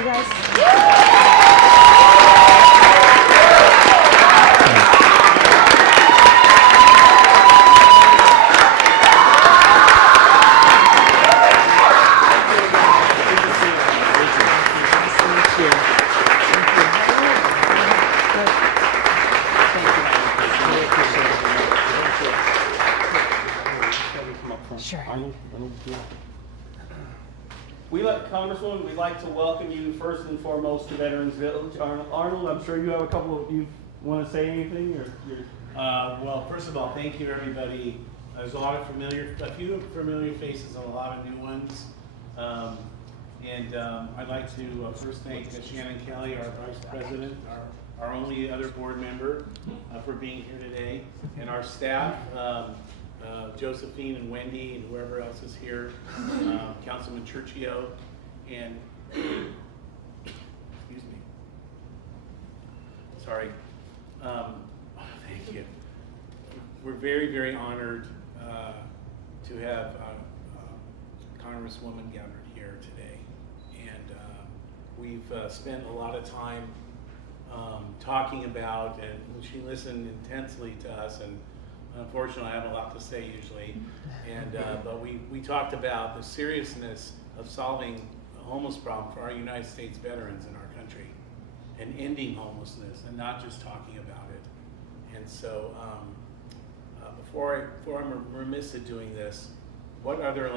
Hey guys. Sure. Congresswoman, we'd like to welcome you first and foremost to Veterans Village. Arnold, I'm sure you have a couple of, you want to say anything? Well, first of all, thank you everybody. There's a few familiar faces and a lot of new ones. I'd like to first thank Shannon Kelly, our Vice President, our only other board member, for being here today, and our staff, Josephine and Wendy and whoever else is here, Councilman Churchio, and excuse me, sorry, thank you. We're very, very honored to have Congresswoman Gabbard here today, and we've spent a lot of time talking about, and she listened intensely to us, and unfortunately I have a lot to say usually, and but we talked about the seriousness of solving the homeless problem for our United States veterans in our country, and ending homelessness, and not just talking about it. And so before I'm remiss at doing this, what other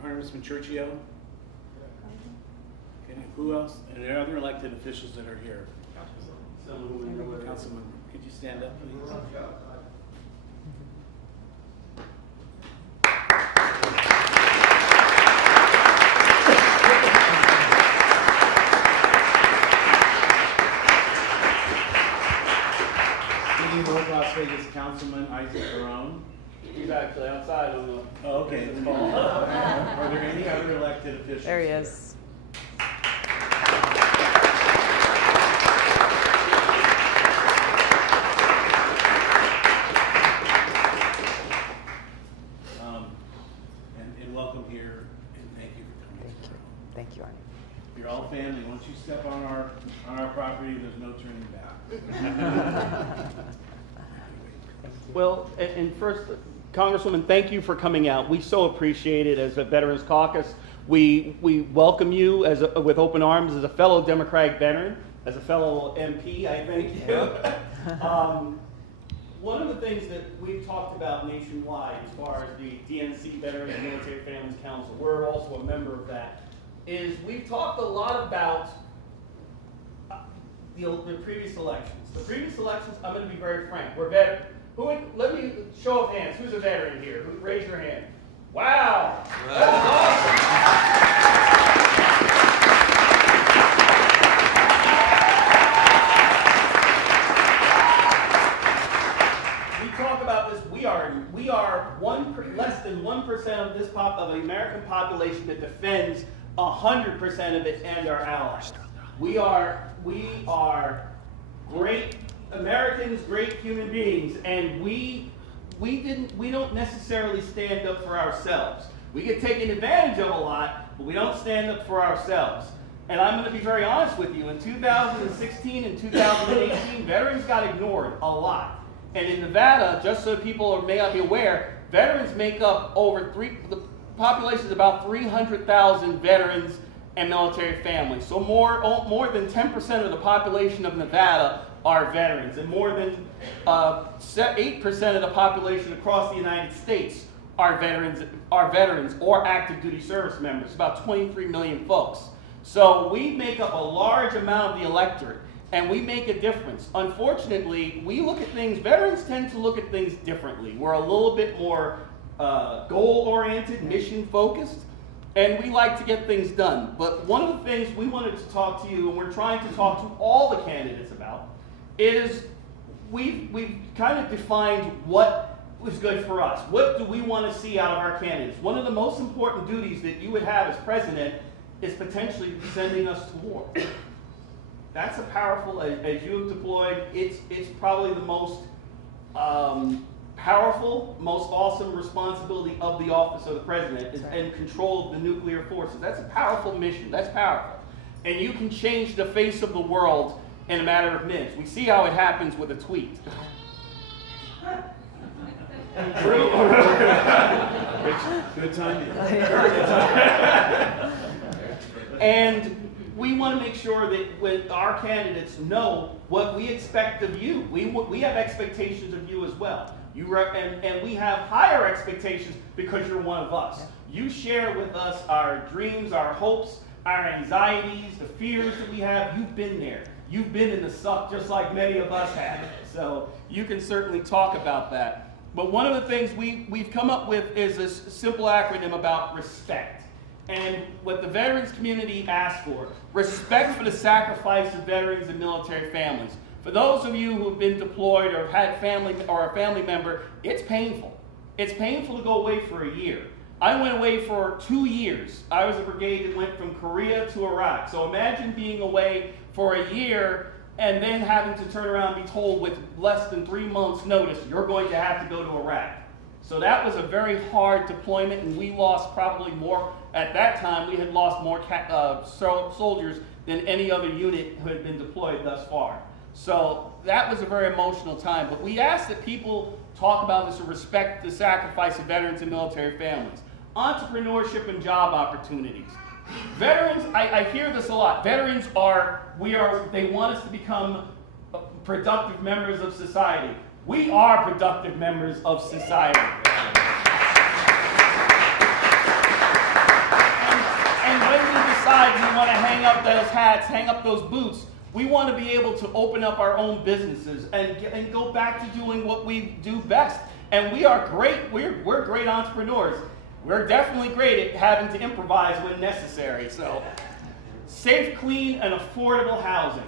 Congressman Churchio? And who else? And there are other elected officials that are here. Councilman, could you stand up, please? North Las Vegas Councilman Isaac Barone. He's actually outside on the... Oh, okay. Are there any other elected officials? There he is. And welcome here, and thank you for coming. Thank you, Arnie. You're all family. Once you step on our property, there's no turning back. Well, and first, Congresswoman, thank you for coming out. We so appreciate it as a Veterans Caucus. We welcome you with open arms as a fellow Democratic veteran, as a fellow MP, I thank you. One of the things that we've talked about nationwide as far as the DNC Veterans and Military Families Council, we're also a member of that, is we've talked a lot about the previous elections. The previous elections, I'm going to be very frank, we're veterans. Let me show of hands. Who's a veteran here? Raise your hand. Wow. That's awesome. We talk about this. We are less than 1% of this of the American population that defends 100% of it and our allies. We are great Americans, great human beings, and we don't necessarily stand up for ourselves. We get taken advantage of a lot, but we don't stand up for ourselves. And I'm going to be very honest with you. In 2016 and 2018, veterans got ignored a lot. And in Nevada, just so people may not be aware, veterans make up the population is about 300,000 veterans and military families. So more than 10% of the population of Nevada are veterans, and more than 8% of the population across the United States are veterans or active duty service members, about 23 million folks. So we make up a large amount of the electorate, and we make a difference. Unfortunately, we look at things, veterans tend to look at things differently. We're a little bit more goal-oriented, mission-focused, and we like to get things done. But one of the things we wanted to talk to you, and we're trying to talk to all the candidates about, is we've kind of defined what was good for us. What do we want to see out of our candidates? One of the most important duties that you would have as president is potentially sending us to war. That's a powerful, as you have deployed, it's probably the most powerful, most awesome responsibility of the office of the president is in control of the nuclear forces. That's a powerful mission. That's powerful. and you can change the face of the world in a matter of minutes. We see how it happens with a tweet. True. Good timing. And we want to make sure that when our candidates know what we expect of you. We have expectations of you as well. And we have higher expectations because you're one of us. You share with us our dreams, our hopes, our anxieties, the fears that we have. You've been there. You've been in the suck just like many of us have. So you can certainly talk about that. But one of the things we've come up with is this simple acronym about respect. And what the veterans community asks for, respect for the sacrifice of veterans and military families. For those of you who have been deployed or have had family or a family member, it's painful. It's painful to go away for a year. I went away for 2 years. I was a brigade that went from Korea to Iraq. So imagine being away for a year and then having to turn around and be told with less than 3 months' notice, you're going to have to go to Iraq. So that was a very hard deployment, and we lost probably more. At that time, we had lost more soldiers than any other unit who had been deployed thus far. So that was a very emotional time. But we ask that people talk about this and respect the sacrifice of veterans and military families. Entrepreneurship and job opportunities. Veterans, I hear this a lot. Veterans they want us to become productive members of society. We are productive members of society. And when we decide we want to hang up those hats, hang up those boots, we want to be able to open up our own businesses and go back to doing what we do best. And we are great. We're great entrepreneurs. We're definitely great at having to improvise when necessary. So, safe, clean, and affordable housing.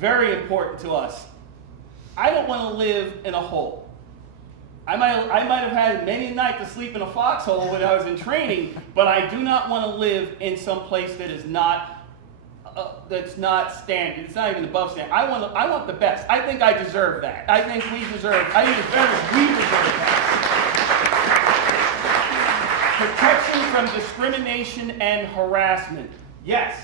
Very important to us. I don't want to live in a hole. I might have had many a night to sleep in a foxhole when I was in training, but I do not want to live in some place that is not standard. It's not even above standard. I want the best. I think I deserve that. I think we deserve that. Protection from discrimination and harassment. Yes,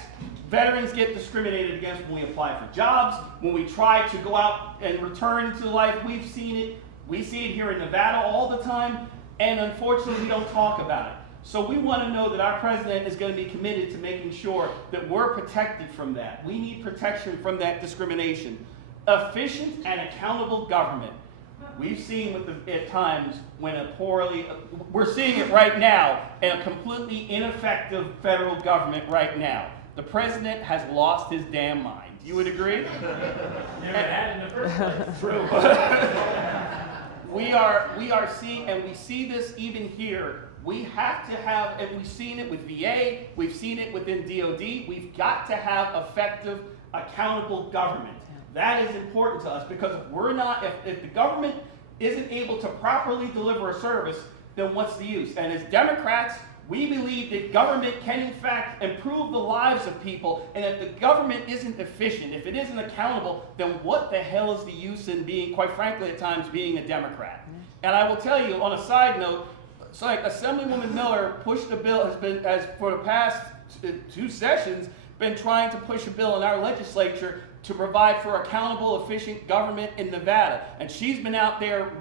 veterans get discriminated against when we apply for jobs, when we try to go out and return to life. We've seen it. We see it here in Nevada all the time, and unfortunately we don't talk about it. So we want to know that our president is going to be committed to making sure that we're protected from that. We need protection from that discrimination. Efficient and accountable government. We've seen at times when we're seeing it right now in a completely ineffective federal government right now. The president has lost his damn mind. You would agree? Never had in the first place. True. we see this even here. We have to have, and we've seen it with VA, we've seen it within DOD, we've got to have effective, accountable government. That is important to us because if the government isn't able to properly deliver a service, then what's the use? And as Democrats, we believe that government can in fact improve the lives of people, and if the government isn't efficient, if it isn't accountable, then what the hell is the use in being, quite frankly at times, being a Democrat? And I will tell you, on a side note, it's like Assemblywoman Miller pushed a bill, has for the past 2 sessions, been trying to push a bill in our legislature to provide for accountable, efficient government in Nevada. And she's been out there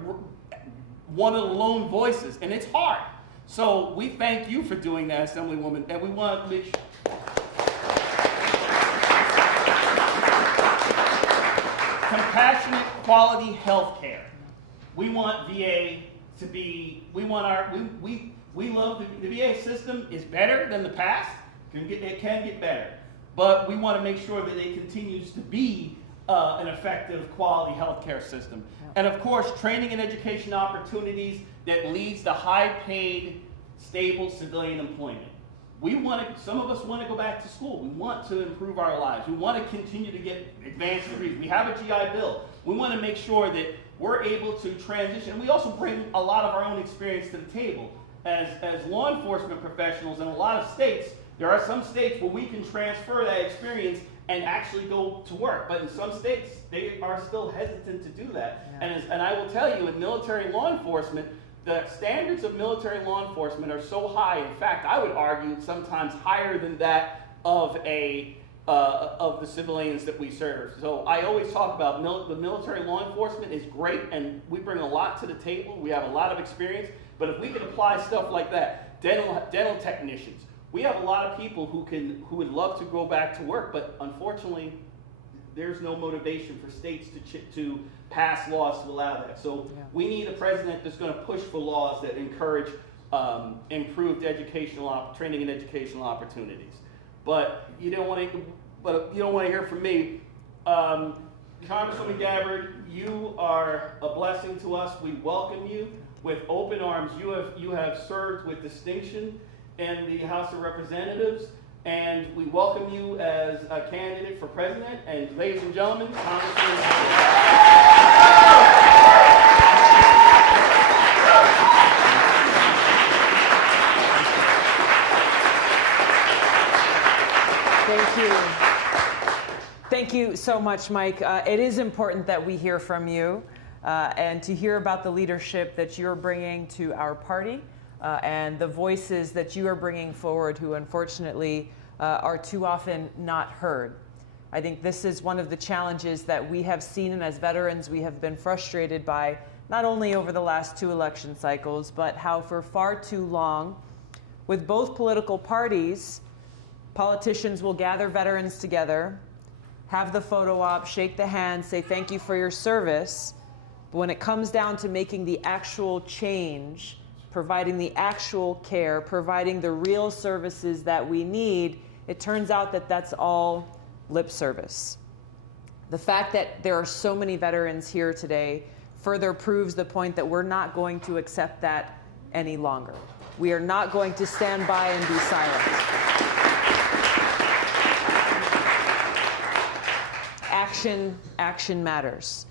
one of the lone voices, and it's hard. So we thank you for doing that, Assemblywoman, and we want to make sure. Compassionate, quality health care. We want VA to be, we love the VA system is better than the past. It can get better. But we want to make sure that it continues to be an effective quality healthcare system. And of course, training and education opportunities that leads to high-paid, stable civilian employment. Some of us want to go back to school. We want to improve our lives. We want to continue to get advanced degrees. We have a GI Bill. We want to make sure that we're able to transition. And we also bring a lot of our own experience to the table. As law enforcement professionals in a lot of states, there are some states where we can transfer that experience and actually go to work. But in some states, they are still hesitant to do that. Yeah. And I will tell you, in military law enforcement, the standards of military law enforcement are so high. In fact, I would argue sometimes higher than that of a of the civilians that we serve. So I always talk about the military law enforcement is great, and we bring a lot to the table. We have a lot of experience, but if we can apply stuff like that, dental technicians, we have a lot of people who would love to go back to work, but unfortunately, there's no motivation for states to pass laws to allow that. So we need a president that's going to push for laws that encourage improved training and educational opportunities. But you don't want to hear from me. Congresswoman Gabbard, you are a blessing to us. We welcome you with open arms. You have served with distinction in the House of Representatives, and we welcome you as a candidate for president. And ladies and gentlemen, Thank you. Thank you so much, Mike. It is important that we hear from you and to hear about the leadership that you're bringing to our party and the voices that you are bringing forward who unfortunately are too often not heard. I think this is one of the challenges that we have seen, and as veterans we have been frustrated by, not only over the last 2 election cycles, but how for far too long, with both political parties, politicians will gather veterans together, have the photo op, shake the hand, say thank you for your service, but when it comes down to making the actual change, providing the actual care, providing the real services that we need, it turns out that that's all lip service. The fact that there are so many veterans here today further proves the point that we're not going to accept that any longer. We are not going to stand by and be silent. Action matters.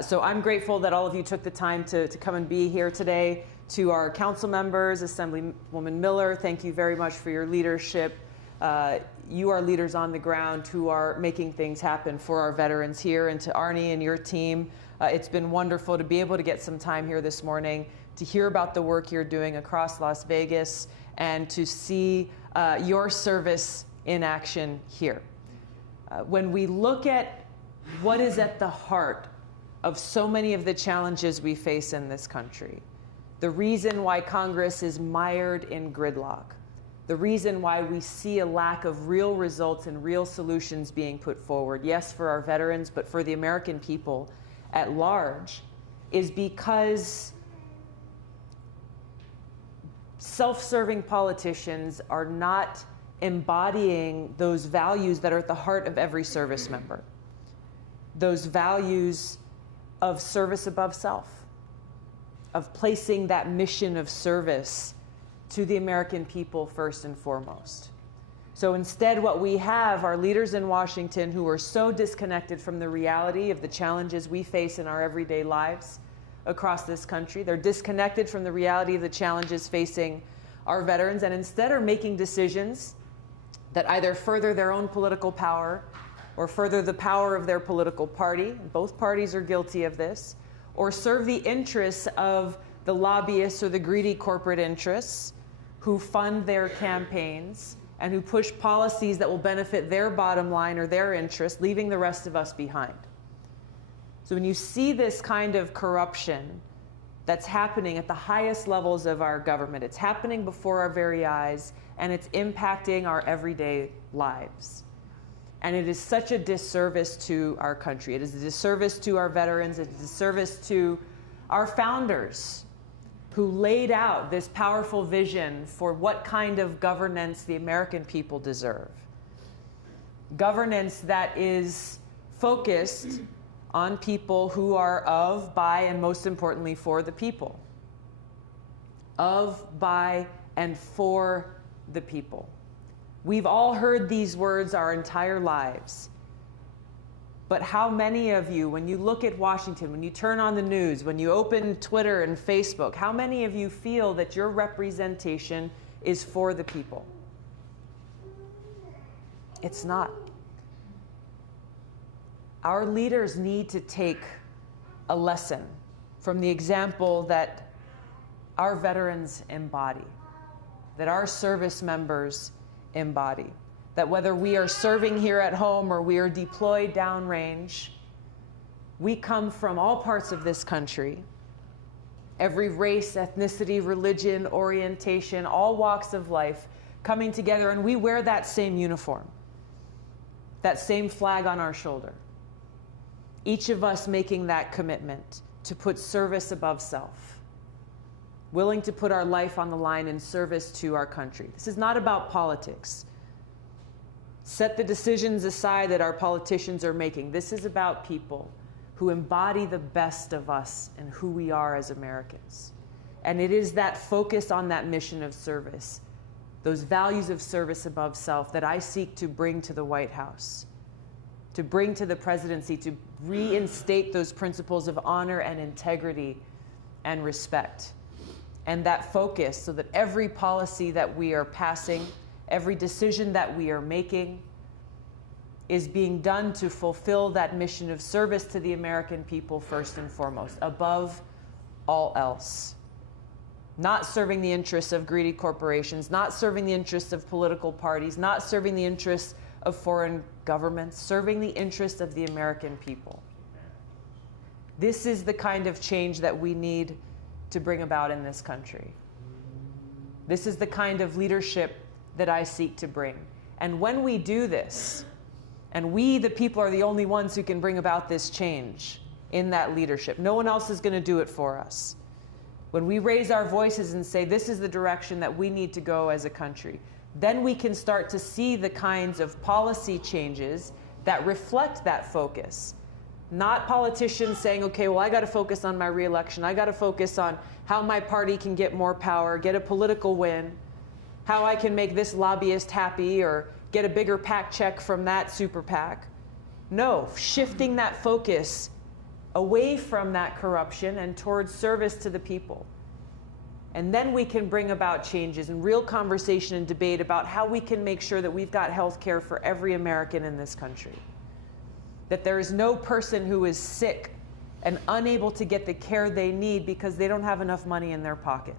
So I'm grateful that all of you took the time to come and be here today. To our council members, Assemblywoman Miller, thank you very much for your leadership. You are leaders on the ground who are making things happen for our veterans here. And to Arnie and your team, it's been wonderful to be able to get some time here this morning to hear about the work you're doing across Las Vegas and to see your service in action here. When we look at what is at the heart of so many of the challenges we face in this country, the reason why Congress is mired in gridlock, the reason why we see a lack of real results and real solutions being put forward, yes, for our veterans, but for the American people at large, is because self-serving politicians are not embodying those values that are at the heart of every service member. Those values of service above self, of placing that mission of service to the American people first and foremost. So instead, what we have are leaders in Washington who are so disconnected from the reality of the challenges we face in our everyday lives across this country. They're disconnected from the reality of the challenges facing our veterans, and instead are making decisions that either further their own political power or further the power of their political party. Both parties are guilty of this. Or serve the interests of the lobbyists or the greedy corporate interests who fund their campaigns and who push policies that will benefit their bottom line or their interests, leaving the rest of us behind. So when you see this kind of corruption that's happening at the highest levels of our government, it's happening before our very eyes, and it's impacting our everyday lives. And it is such a disservice to our country. It is a disservice to our veterans. It's a disservice to our founders who laid out this powerful vision for what kind of governance the American people deserve. Governance that is focused on people who are of, by, and most importantly, for the people. Of, by, and for the people. We've all heard these words our entire lives. But how many of you, when you look at Washington, when you turn on the news, when you open Twitter and Facebook, how many of you feel that your representation is for the people? It's not. Our leaders need to take a lesson from the example that our veterans embody, that our service members embody. that whether we are serving here at home or we are deployed downrange, we come from all parts of this country, every race, ethnicity, religion, orientation, all walks of life coming together, and we wear that same uniform, that same flag on our shoulder. Each of us making that commitment to put service above self, willing to put our life on the line in service to our country. This is not about politics. Set the decisions aside that our politicians are making. This is about people who embody the best of us and who we are as Americans. And it is that focus on that mission of service, those values of service above self, that I seek to bring to the White House, to bring to the presidency, to reinstate those principles of honor and integrity and respect. And that focus, so that every policy that we are passing, every decision that we are making, is being done to fulfill that mission of service to the American people first and foremost, above all else. Not serving the interests of greedy corporations, not serving the interests of political parties, not serving the interests of foreign governments, serving the interests of the American people. This is the kind of change that we need to bring about in this country. This is the kind of leadership that I seek to bring. And when we do this, and we, the people, are the only ones who can bring about this change in that leadership. No one else is going to do it for us. When we raise our voices and say, this is the direction that we need to go as a country, then we can start to see the kinds of policy changes that reflect that focus. Not politicians saying, okay, well, I got to focus on my reelection. I got to focus on how my party can get more power, get a political win, how I can make this lobbyist happy, or get a bigger PAC check from that super PAC. No, shifting that focus away from that corruption and towards service to the people. And then we can bring about changes and real conversation and debate about how we can make sure that we've got health care for every American in this country. That there is no person who is sick and unable to get the care they need because they don't have enough money in their pocket.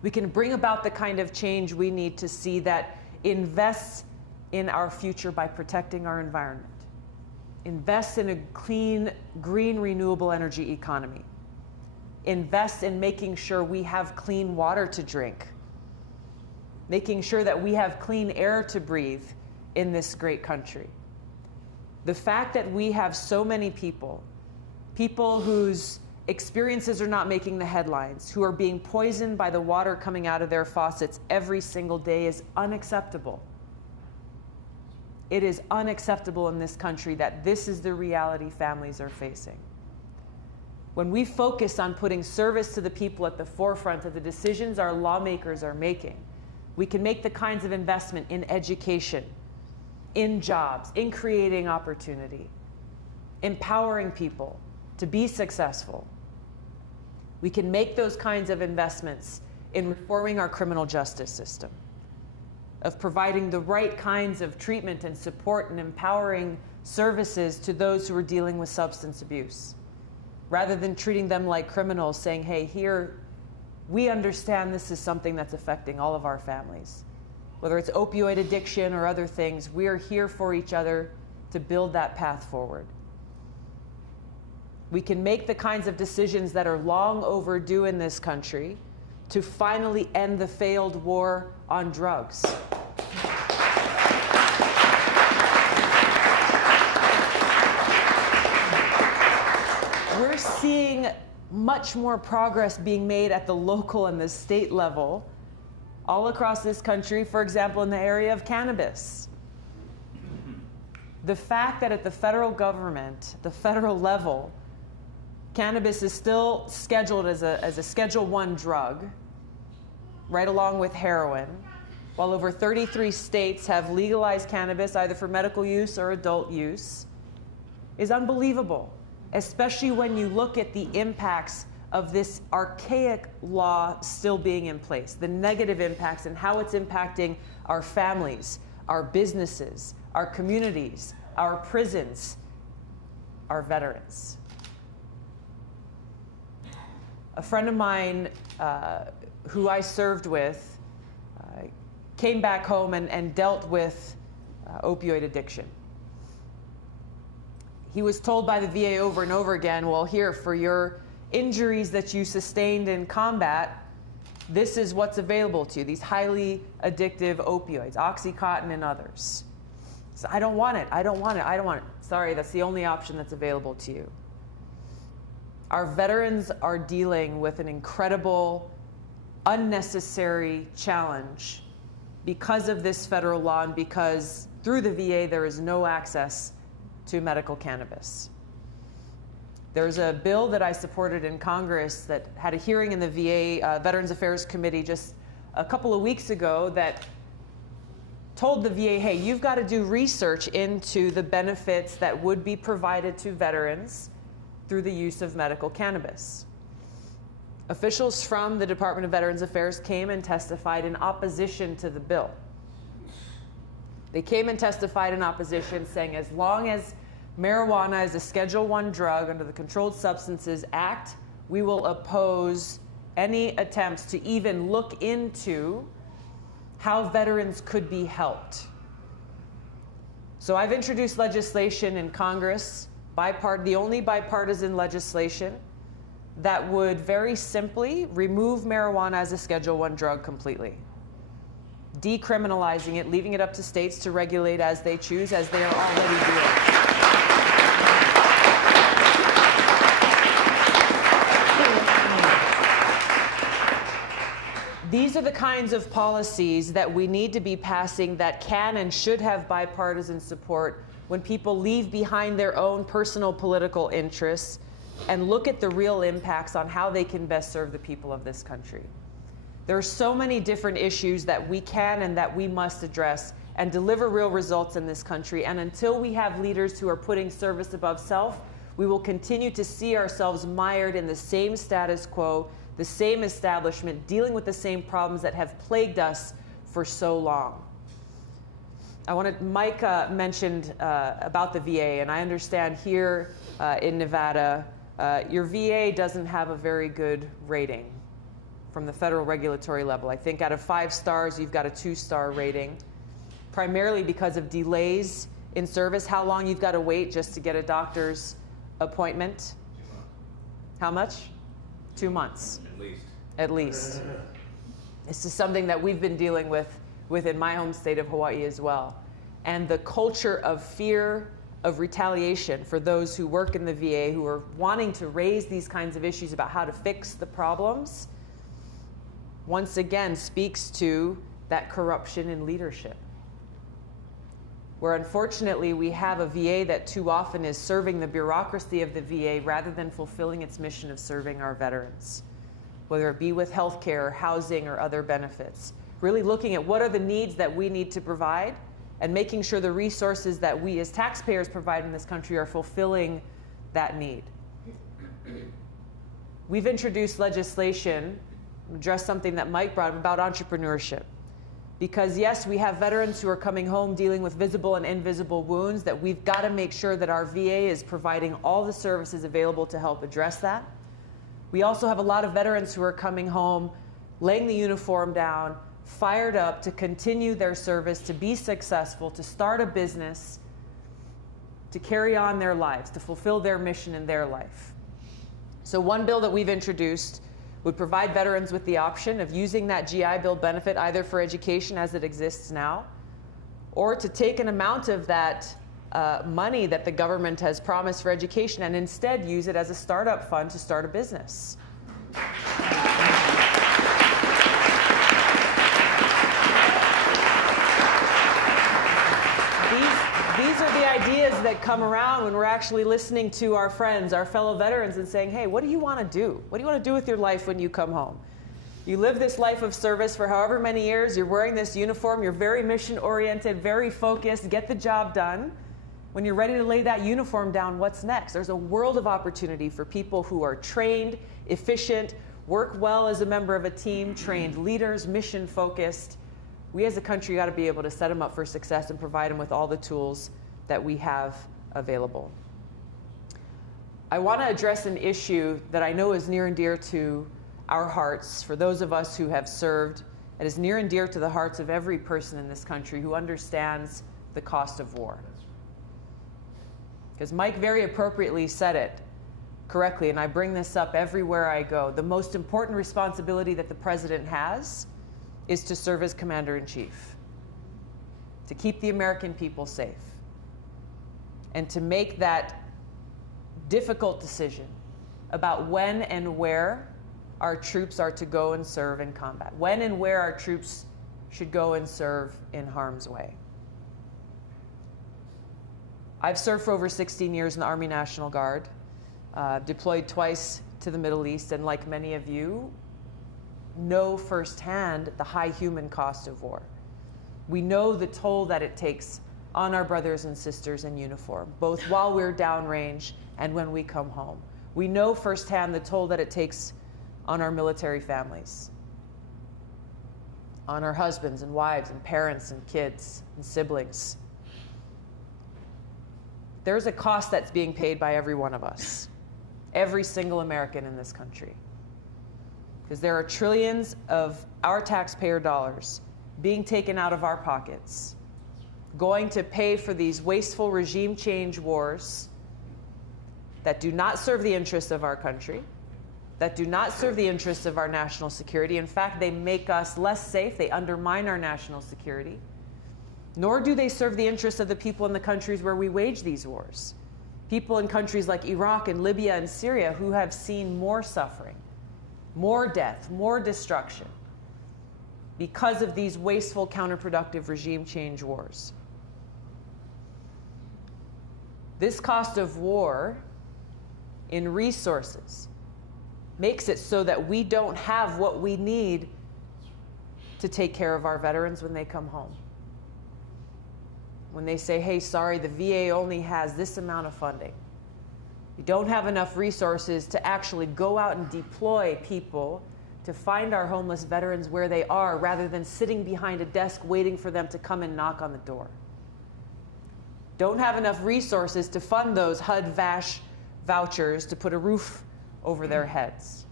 We can bring about the kind of change we need to see that invests in our future by protecting our environment, invests in a clean, green, renewable energy economy, invests in making sure we have clean water to drink, making sure that we have clean air to breathe in this great country. The fact that we have so many people whose experiences are not making the headlines, who are being poisoned by the water coming out of their faucets every single day, is unacceptable. It is unacceptable in this country that this is the reality families are facing. When we focus on putting service to the people at the forefront of the decisions our lawmakers are making, we can make the kinds of investment in education, in jobs, in creating opportunity, empowering people to be successful. We can make those kinds of investments in reforming our criminal justice system, of providing the right kinds of treatment and support and empowering services to those who are dealing with substance abuse, rather than treating them like criminals, saying, hey, here, we understand this is something that's affecting all of our families. Whether it's opioid addiction or other things, we are here for each other to build that path forward. We can make the kinds of decisions that are long overdue in this country to finally end the failed war on drugs. We're seeing much more progress being made at the local and the state level all across this country, for example, in the area of cannabis. The fact that at the federal government, the federal level, cannabis is still scheduled as a Schedule I drug, right along with heroin, while over 33 states have legalized cannabis either for medical use or adult use, is unbelievable, especially when you look at the impacts of this archaic law still being in place, the negative impacts and how it's impacting our families, our businesses, our communities, our prisons, our veterans. A friend of mine who I served with came back home and dealt with opioid addiction. He was told by the VA over and over again, well, here, for your injuries that you sustained in combat, this is what's available to you, these highly addictive opioids, Oxycontin and others. So I don't want it, I don't want it, I don't want it. Sorry, that's the only option that's available to you. Our veterans are dealing with an incredible, unnecessary challenge because of this federal law and because through the VA there is no access to medical cannabis. There's a bill that I supported in Congress that had a hearing in the VA Veterans Affairs Committee just a couple of weeks ago that told the VA, hey, you've got to do research into the benefits that would be provided to veterans through the use of medical cannabis. Officials from the Department of Veterans Affairs came and testified in opposition to the bill. They came and testified in opposition, saying as long as marijuana is a Schedule I drug under the Controlled Substances Act, we will oppose any attempts to even look into how veterans could be helped. So I've introduced legislation in Congress, the only bipartisan legislation that would very simply remove marijuana as a Schedule I drug completely. Decriminalizing it, leaving it up to states to regulate as they choose, as they are already doing. These are the kinds of policies that we need to be passing that can and should have bipartisan support when people leave behind their own personal political interests and look at the real impacts on how they can best serve the people of this country. There are so many different issues that we can and that we must address and deliver real results in this country. And until we have leaders who are putting service above self, we will continue to see ourselves mired in the same status quo, the same establishment, dealing with the same problems that have plagued us for so long. Mike mentioned about the VA, and I understand here in Nevada, your VA doesn't have a very good rating from the federal regulatory level. I think out of 5 stars, you've got a 2-star rating, primarily because of delays in service, how long you've got to wait just to get a doctor's appointment. How much? 2 months. At least. This is something that we've been dealing with within my home state of Hawaii as well. And the culture of fear, of retaliation for those who work in the VA, who are wanting to raise these kinds of issues about how to fix the problems, once again speaks to that corruption in leadership. Where unfortunately we have a VA that too often is serving the bureaucracy of the VA rather than fulfilling its mission of serving our veterans, whether it be with healthcare, housing, or other benefits. Really looking at what are the needs that we need to provide and making sure the resources that we as taxpayers provide in this country are fulfilling that need. We've introduced legislation, address something that Mike brought up about entrepreneurship. Because yes, we have veterans who are coming home dealing with visible and invisible wounds that we've got to make sure that our VA is providing all the services available to help address that. We also have a lot of veterans who are coming home, laying the uniform down, fired up to continue their service, to be successful, to start a business, to carry on their lives, to fulfill their mission in their life. So one bill that we've introduced would provide veterans with the option of using that GI Bill benefit either for education as it exists now, or to take an amount of that money that the government has promised for education and instead use it as a startup fund to start a business. These are the ideas that come around when we're actually listening to our friends, our fellow veterans, and saying, hey, what do you want to do? What do you want to do with your life when you come home? You live this life of service for however many years, you're wearing this uniform, you're very mission-oriented, very focused, get the job done. When you're ready to lay that uniform down, what's next? There's a world of opportunity for people who are trained, efficient, work well as a member of a team, trained leaders, mission-focused. We as a country got to be able to set them up for success and provide them with all the tools that we have available. I want to address an issue that I know is near and dear to our hearts for those of us who have served that is near and dear to the hearts of every person in this country who understands the cost of war. Because Mike very appropriately said it correctly, and I bring this up everywhere I go. The most important responsibility that the president has is to serve as commander-in-chief, to keep the American people safe, and to make that difficult decision about when and where our troops are to go and serve in combat, when and where our troops should go and serve in harm's way. I've served for over 16 years in the Army National Guard, deployed twice to the Middle East, and like many of you, know firsthand the high human cost of war. We know the toll that it takes on our brothers and sisters in uniform, both while we're downrange and when we come home. We know firsthand the toll that it takes on our military families, on our husbands and wives and parents and kids and siblings. There's a cost that's being paid by every one of us, every single American in this country. Because there are trillions of our taxpayer dollars being taken out of our pockets, going to pay for these wasteful regime change wars that do not serve the interests of our country, that do not serve the interests of our national security. In fact, they make us less safe. They undermine our national security. Nor do they serve the interests of the people in the countries where we wage these wars. People in countries like Iraq and Libya and Syria who have seen more suffering, more death, more destruction because of these wasteful, counterproductive regime change wars. This cost of war in resources makes it so that we don't have what we need to take care of our veterans when they come home. When they say, hey, sorry, the VA only has this amount of funding. You don't have enough resources to actually go out and deploy people to find our homeless veterans where they are, rather than sitting behind a desk waiting for them to come and knock on the door. Don't have enough resources to fund those HUD-VASH vouchers to put a roof over their heads.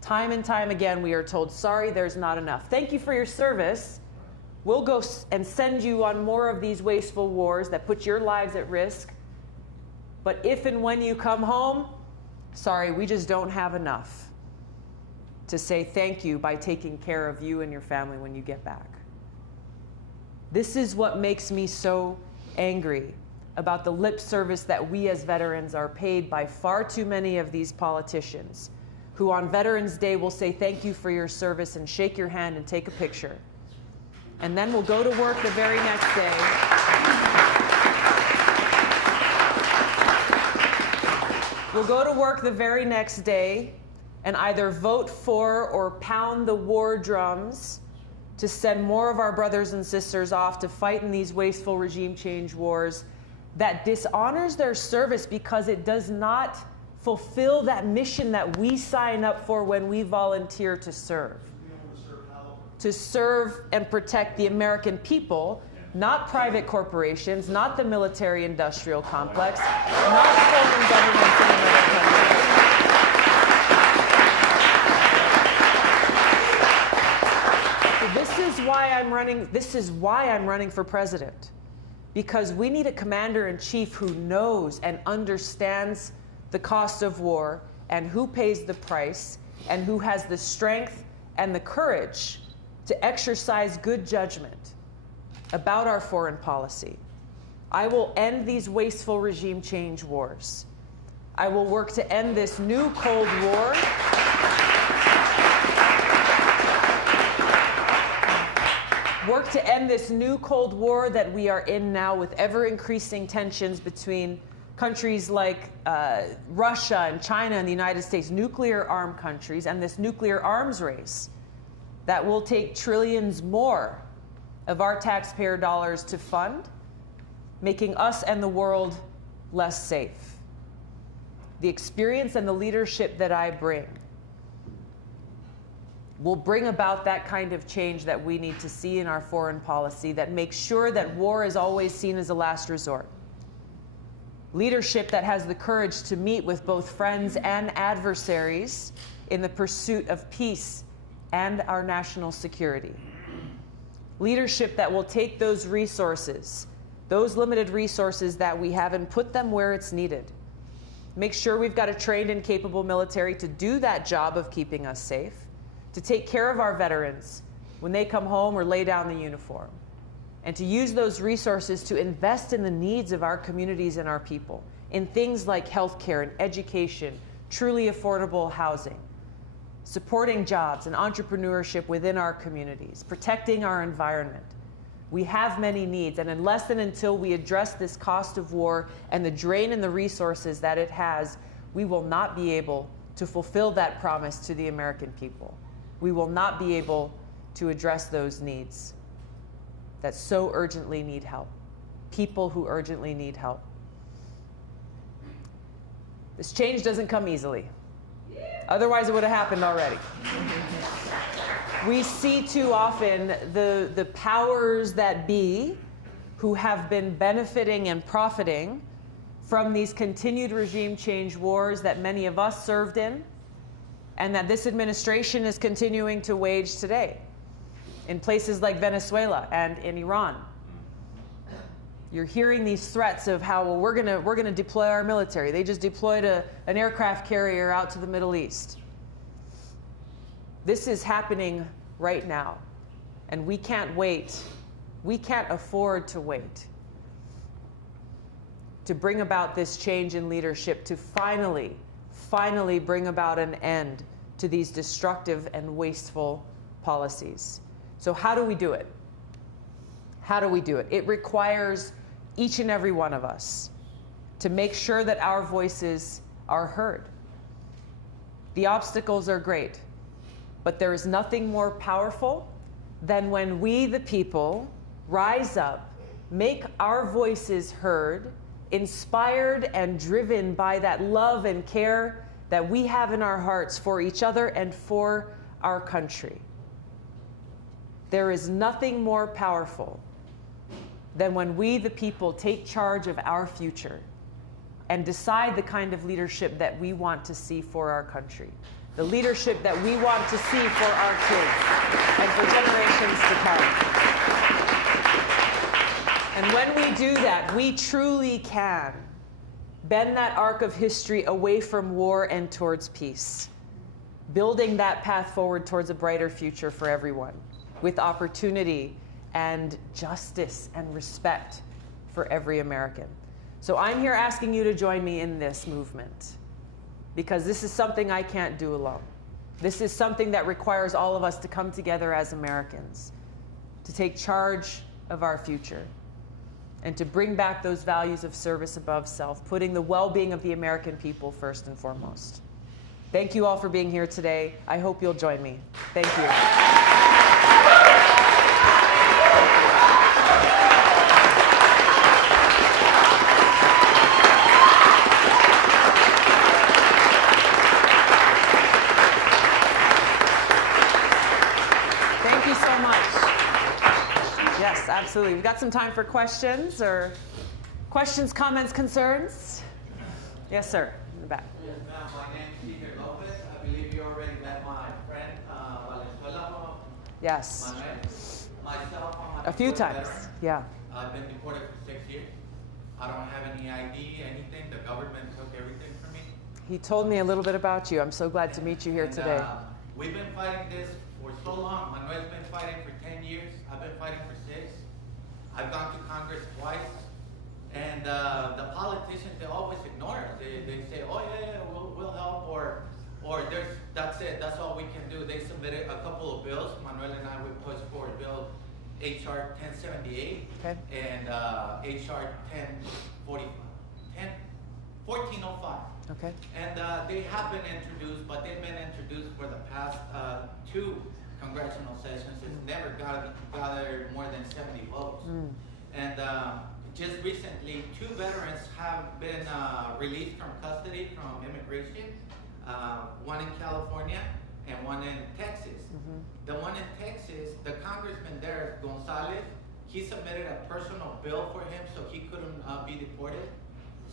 Time and time again, we are told, sorry, there's not enough. Thank you for your service. We'll go and send you on more of these wasteful wars that put your lives at risk. But if and when you come home, sorry, we just don't have enough to say thank you by taking care of you and your family when you get back. This is what makes me so angry about the lip service that we as veterans are paid by far too many of these politicians who on Veterans Day will say thank you for your service and shake your hand and take a picture. And then we'll go to work the very next day. We'll go to work the very next day and either vote for or pound the war drums to send more of our brothers and sisters off to fight in these wasteful regime change wars that dishonors their service because it does not fulfill that mission that we sign up for when we volunteer to serve. To serve and protect the American people, not private corporations, not the military-industrial complex, not foreign governments in another country. So this is why I'm running for president. Because we need a commander-in-chief who knows and understands the cost of war and who pays the price and who has the strength and the courage to exercise good judgment about our foreign policy. I will end these wasteful regime change wars. I will work to end this new Cold War. Work to end this new Cold War that we are in now with ever-increasing tensions between countries like Russia and China and the United States, nuclear-armed countries, and this nuclear arms race that will take trillions more of our taxpayer dollars to fund, making us and the world less safe. The experience and the leadership that I bring will bring about that kind of change that we need to see in our foreign policy that makes sure that war is always seen as a last resort. Leadership that has the courage to meet with both friends and adversaries in the pursuit of peace and our national security. Leadership that will take those resources, those limited resources that we have, and put them where it's needed. Make sure we've got a trained and capable military to do that job of keeping us safe, to take care of our veterans when they come home or lay down the uniform, and to use those resources to invest in the needs of our communities and our people, in things like healthcare and education, truly affordable housing, supporting jobs and entrepreneurship within our communities, protecting our environment. We have many needs, and unless and until we address this cost of war and the drain in the resources that it has, we will not be able to fulfill that promise to the American people. We will not be able to address those needs that so urgently need help, people who urgently need help. This change doesn't come easily. Otherwise, it would have happened already. We see too often the powers that be who have been benefiting and profiting from these continued regime change wars that many of us served in and that this administration is continuing to wage today in places like Venezuela and in Iran. You're hearing these threats of how, well, we're gonna deploy our military. They just deployed an aircraft carrier out to the Middle East. This is happening right now, and we can't wait. We can't afford to wait to bring about this change in leadership, to finally bring about an end to these destructive and wasteful policies. So how do we do it? How do we do it? It requires each and every one of us to make sure that our voices are heard. The obstacles are great, but there is nothing more powerful than when we, the people, rise up, make our voices heard, inspired and driven by that love and care that we have in our hearts for each other and for our country. There is nothing more powerful than when we, the people, take charge of our future and decide the kind of leadership that we want to see for our country, the leadership that we want to see for our kids and for generations to come. And when we do that, we truly can bend that arc of history away from war and towards peace, building that path forward towards a brighter future for everyone, with opportunity and justice and respect for every American. So I'm here asking you to join me in this movement, because this is something I can't do alone. This is something that requires all of us to come together as Americans, to take charge of our future, and to bring back those values of service above self, putting the well-being of the American people first and foremost. Thank you all for being here today. I hope you'll join me. Thank you. Absolutely. We've got some time for questions or questions, comments, concerns. Yes, sir. In the back. Yes, ma'am. My name is Peter Lopez. I believe you already met my friend, Valenzuela. Yes. Myself, I'm a few times. Veteran. Yeah. I've been deported for 6 years. I don't have any ID, anything. The government took everything from me. He told me a little bit about you. I'm so glad to meet you here today. We've been fighting this for so long. Manuel's been fighting for 10 years. I've been fighting for 6. I've gone to Congress twice, and the politicians, they always ignore us. They say, oh yeah, we'll help, or that's it, that's all we can do. They submitted a couple of bills. Manuel and I, we pushed for Bill HR 1078 okay. and HR 1405. Okay. And they have been introduced, but they've been introduced for the past 2 congressional sessions. It's never gathered more than 70 votes. And just recently, 2 veterans have been released from custody from immigration, one in California and one in Texas. The one in Texas, the congressman there, Gonzalez, he submitted a personal bill for him so he couldn't be deported.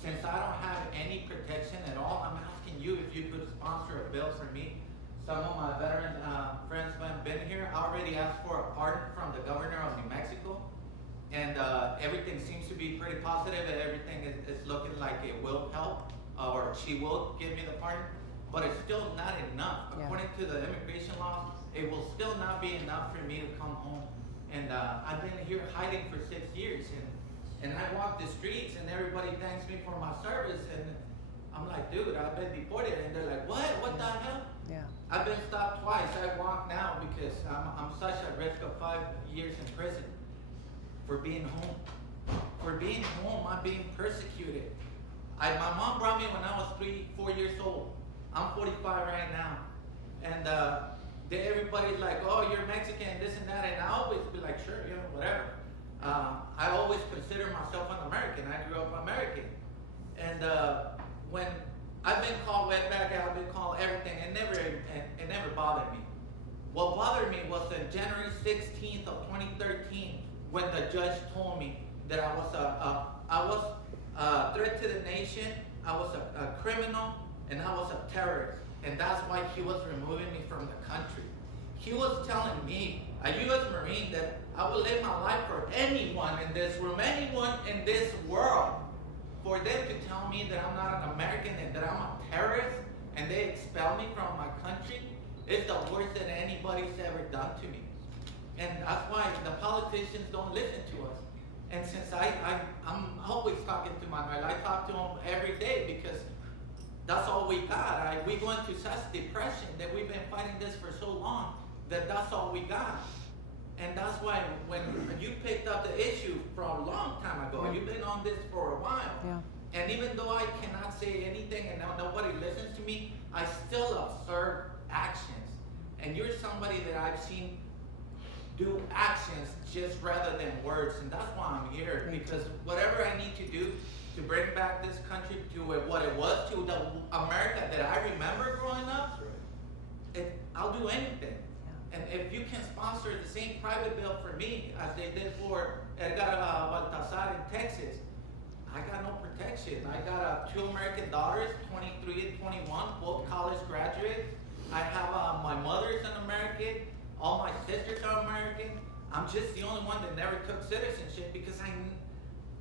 Since I don't have any protection at all, I'm asking you if you could sponsor a bill for me some of my veteran friends who have been here. I already asked for a pardon from the governor of New Mexico, and everything seems to be pretty positive, and everything is looking like it will help, or she will give me the pardon, but it's still not enough. Yeah. According to the immigration laws, it will still not be enough for me to come home. And I've been here hiding for 6 years, and I walk the streets, and everybody thanks me for my service, and I'm like, dude, I've been deported, and they're like, what? What the hell? Yeah. I've been stopped twice. I walk now because I'm such a risk of 5 years in prison for being home. For being home, I'm being persecuted. My mom brought me when I was 4 years old. I'm 45 right now, and everybody's like, oh, you're Mexican, this and that, and I always be like, sure, you know, whatever. I always consider myself an American. I grew up American, and when I've been called wetback, I've been called everything, it never bothered me. What bothered me was on January 16th of 2013, when the judge told me that I was a threat to the nation, I was a criminal, and I was a terrorist. And that's why he was removing me from the country. He was telling me, a U.S. Marine, that I would live my life for anyone in this room, anyone in this world. For them to tell me that I'm not an American and that I'm a terrorist, and they expel me from my country, it's the worst that anybody's ever done to me. And that's why the politicians don't listen to us. And since I'm always talking to my mother, I talk to them every day because that's all we got. We go into such depression that we've been fighting this for so long that that's all we got. And that's why when you picked up the issue from a long time ago, you've been on this for a while. Yeah. And even though I cannot say anything and now nobody listens to me, I still observe actions. And you're somebody that I've seen do actions just rather than words. And that's why I'm here, because whatever I need to do to bring back this country to what it was, to the America that I remember growing up, I'll do anything. And if you can sponsor the same private bill for me as they did for Edgar Baltazar in Texas, I got no protection. I got 2 American daughters, 23 and 21, both college graduates. I have my mother's an American. All my sisters are American. I'm just the only one that never took citizenship because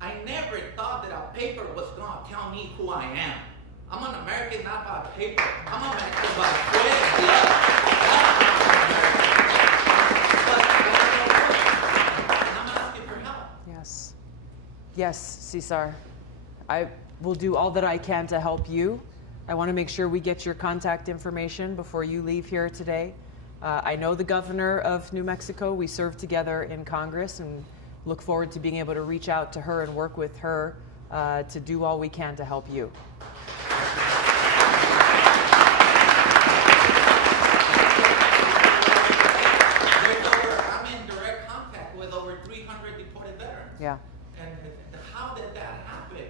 I never thought that a paper was going to tell me who I am. I'm an American not by paper. I'm an American by sweat and blood. But I'm asking for help. Yes. Yes, Cesar. I will do all that I can to help you. I want to make sure we get your contact information before you leave here today. I know the governor of New Mexico. We served together in Congress and look forward to being able to reach out to her and work with her to do all we can to help you. I'm in direct contact with over 300 deported veterans. Yeah. And how did that happen?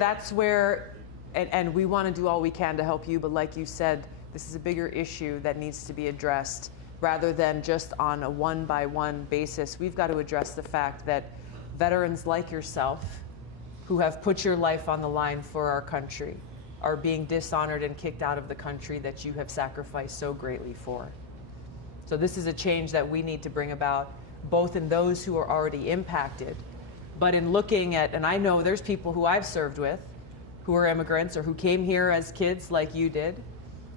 That's where, and we want to do all we can to help you, but like you said, this is a bigger issue that needs to be addressed rather than just on a one-by-one basis. We've got to address the fact that veterans like yourself, who have put your life on the line for our country, are being dishonored and kicked out of the country that you have sacrificed so greatly for. So this is a change that we need to bring about, both in those who are already impacted, but in looking at, and I know there's people who I've served with who are immigrants or who came here as kids like you did,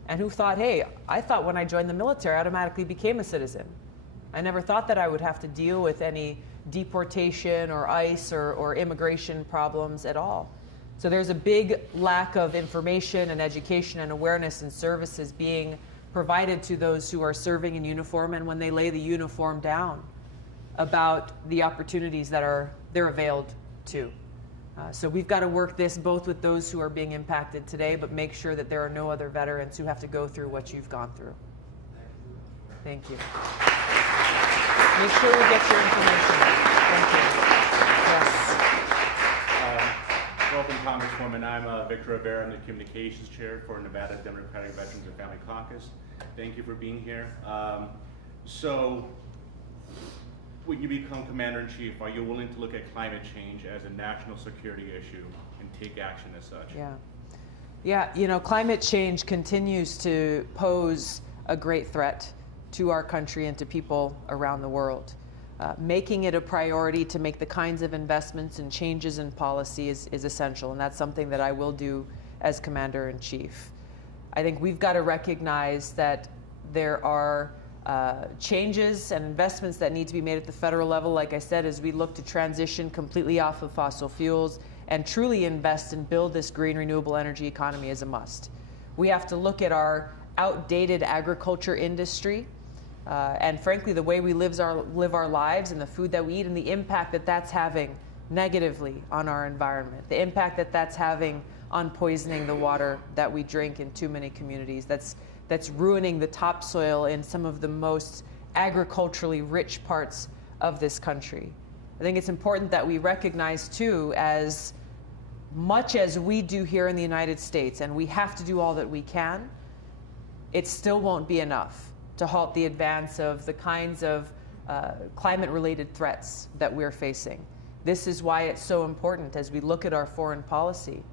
and who thought, hey, I thought when I joined the military, I automatically became a citizen. I never thought that I would have to deal with any deportation or ICE or immigration problems at all. So there's a big lack of information and education and awareness and services being provided to those who are serving in uniform and when they lay the uniform down about the opportunities that they're availed to. So we've got to work this both with those who are being impacted today, but make sure that there are no other veterans who have to go through what you've gone through. Thank you. Make sure we get your information. Thank you. Yes. Welcome, Congresswoman. I'm Victor Rivera. I'm the Communications Chair for Nevada Democratic Veterans and Family Caucus. Thank you for being here. So, when you become Commander-in-Chief, are you willing to look at climate change as a national security issue and take action as such? Yeah. Yeah, climate change continues to pose a great threat to our country and to people around the world. Making it a priority to make the kinds of investments and changes in policy is essential, and that's something that I will do as Commander-in-Chief. I think we've got to recognize that there are changes and investments that need to be made at the federal level, like I said, as we look to transition completely off of fossil fuels and truly invest and build this green renewable energy economy is a must. We have to look at our outdated agriculture industry and frankly the way we live our lives and the food that we eat and the impact that that's having negatively on our environment, the impact that that's having on poisoning the water that we drink in too many communities, that's ruining the topsoil in some of the most agriculturally rich parts of this country. I think it's important that we recognize too, as much as we do here in the United States, and we have to do all that we can, it still won't be enough to halt the advance of the kinds of climate-related threats that we're facing. This is why it's so important as we look at our foreign policy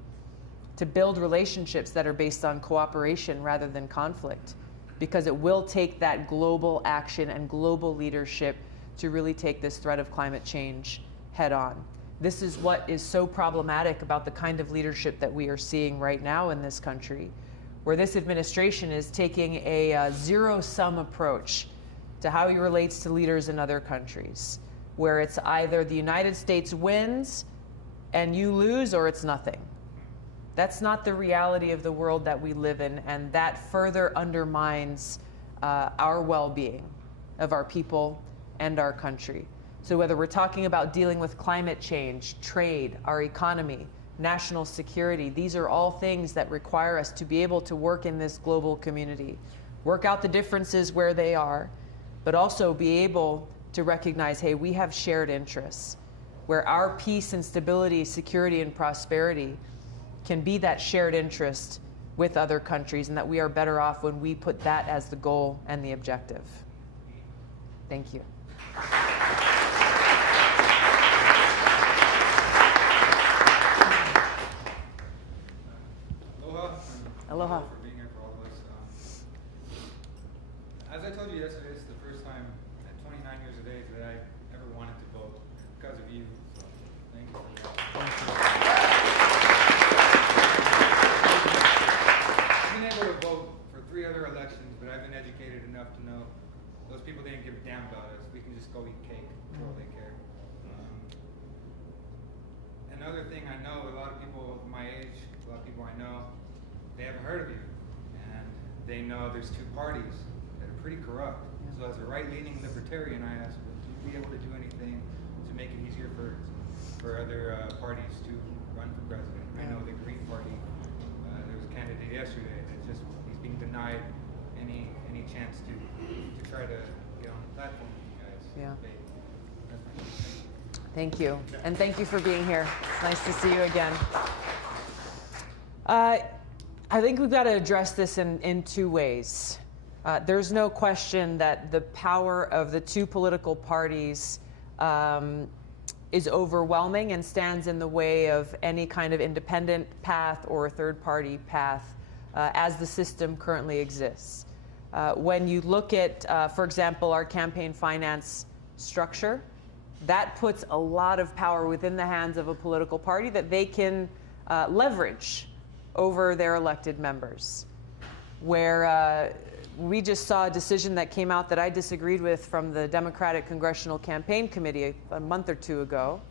to build relationships that are based on cooperation rather than conflict, because it will take that global action and global leadership to really take this threat of climate change head on. This is what is so problematic about the kind of leadership that we are seeing right now in this country, where this administration is taking a zero-sum approach to how he relates to leaders in other countries, where it's either the United States wins and you lose, or it's nothing. That's not the reality of the world that we live in, and that further undermines our well-being of our people and our country. So whether we're talking about dealing with climate change, trade, our economy, national security, these are all things that require us to be able to work in this global community, work out the differences where they are, but also be able to recognize, hey, we have shared interests, where our peace and stability, security and prosperity can be that shared interest with other countries, and that we are better off when we put that as the goal and the objective. Thank you. Aloha. Aloha. For being here for all of us. As I told you yesterday, this is the first time at 29 years of age that I ever wanted to vote because of you. So thank you for that. I've been able to vote for 3 other elections, but I've been educated enough to know those people didn't give a damn about us. We can just go eat cake for all they care. Another thing I know, a lot of people my age, a lot of people I know, they haven't heard of you. And they know there's 2 parties that are pretty corrupt. So as a right-leaning libertarian, I ask, would you be able to do anything to make it easier for other parties to run for president? I know the Green Party, there was a candidate yesterday that just, he's being denied any chance to try to get on the platform with you guys. Yeah. That's my question. Thank you. And thank you for being here. It's nice to see you again. I think we've got to address this in 2 ways. There's no question that the power of the 2 political parties is overwhelming and stands in the way of any kind of independent path or a third-party path as the system currently exists. When you look at, for example, our campaign finance structure, that puts a lot of power within the hands of a political party that they can leverage over their elected members. Where we just saw a decision that came out that I disagreed with from the Democratic Congressional Campaign Committee a month or 2 ago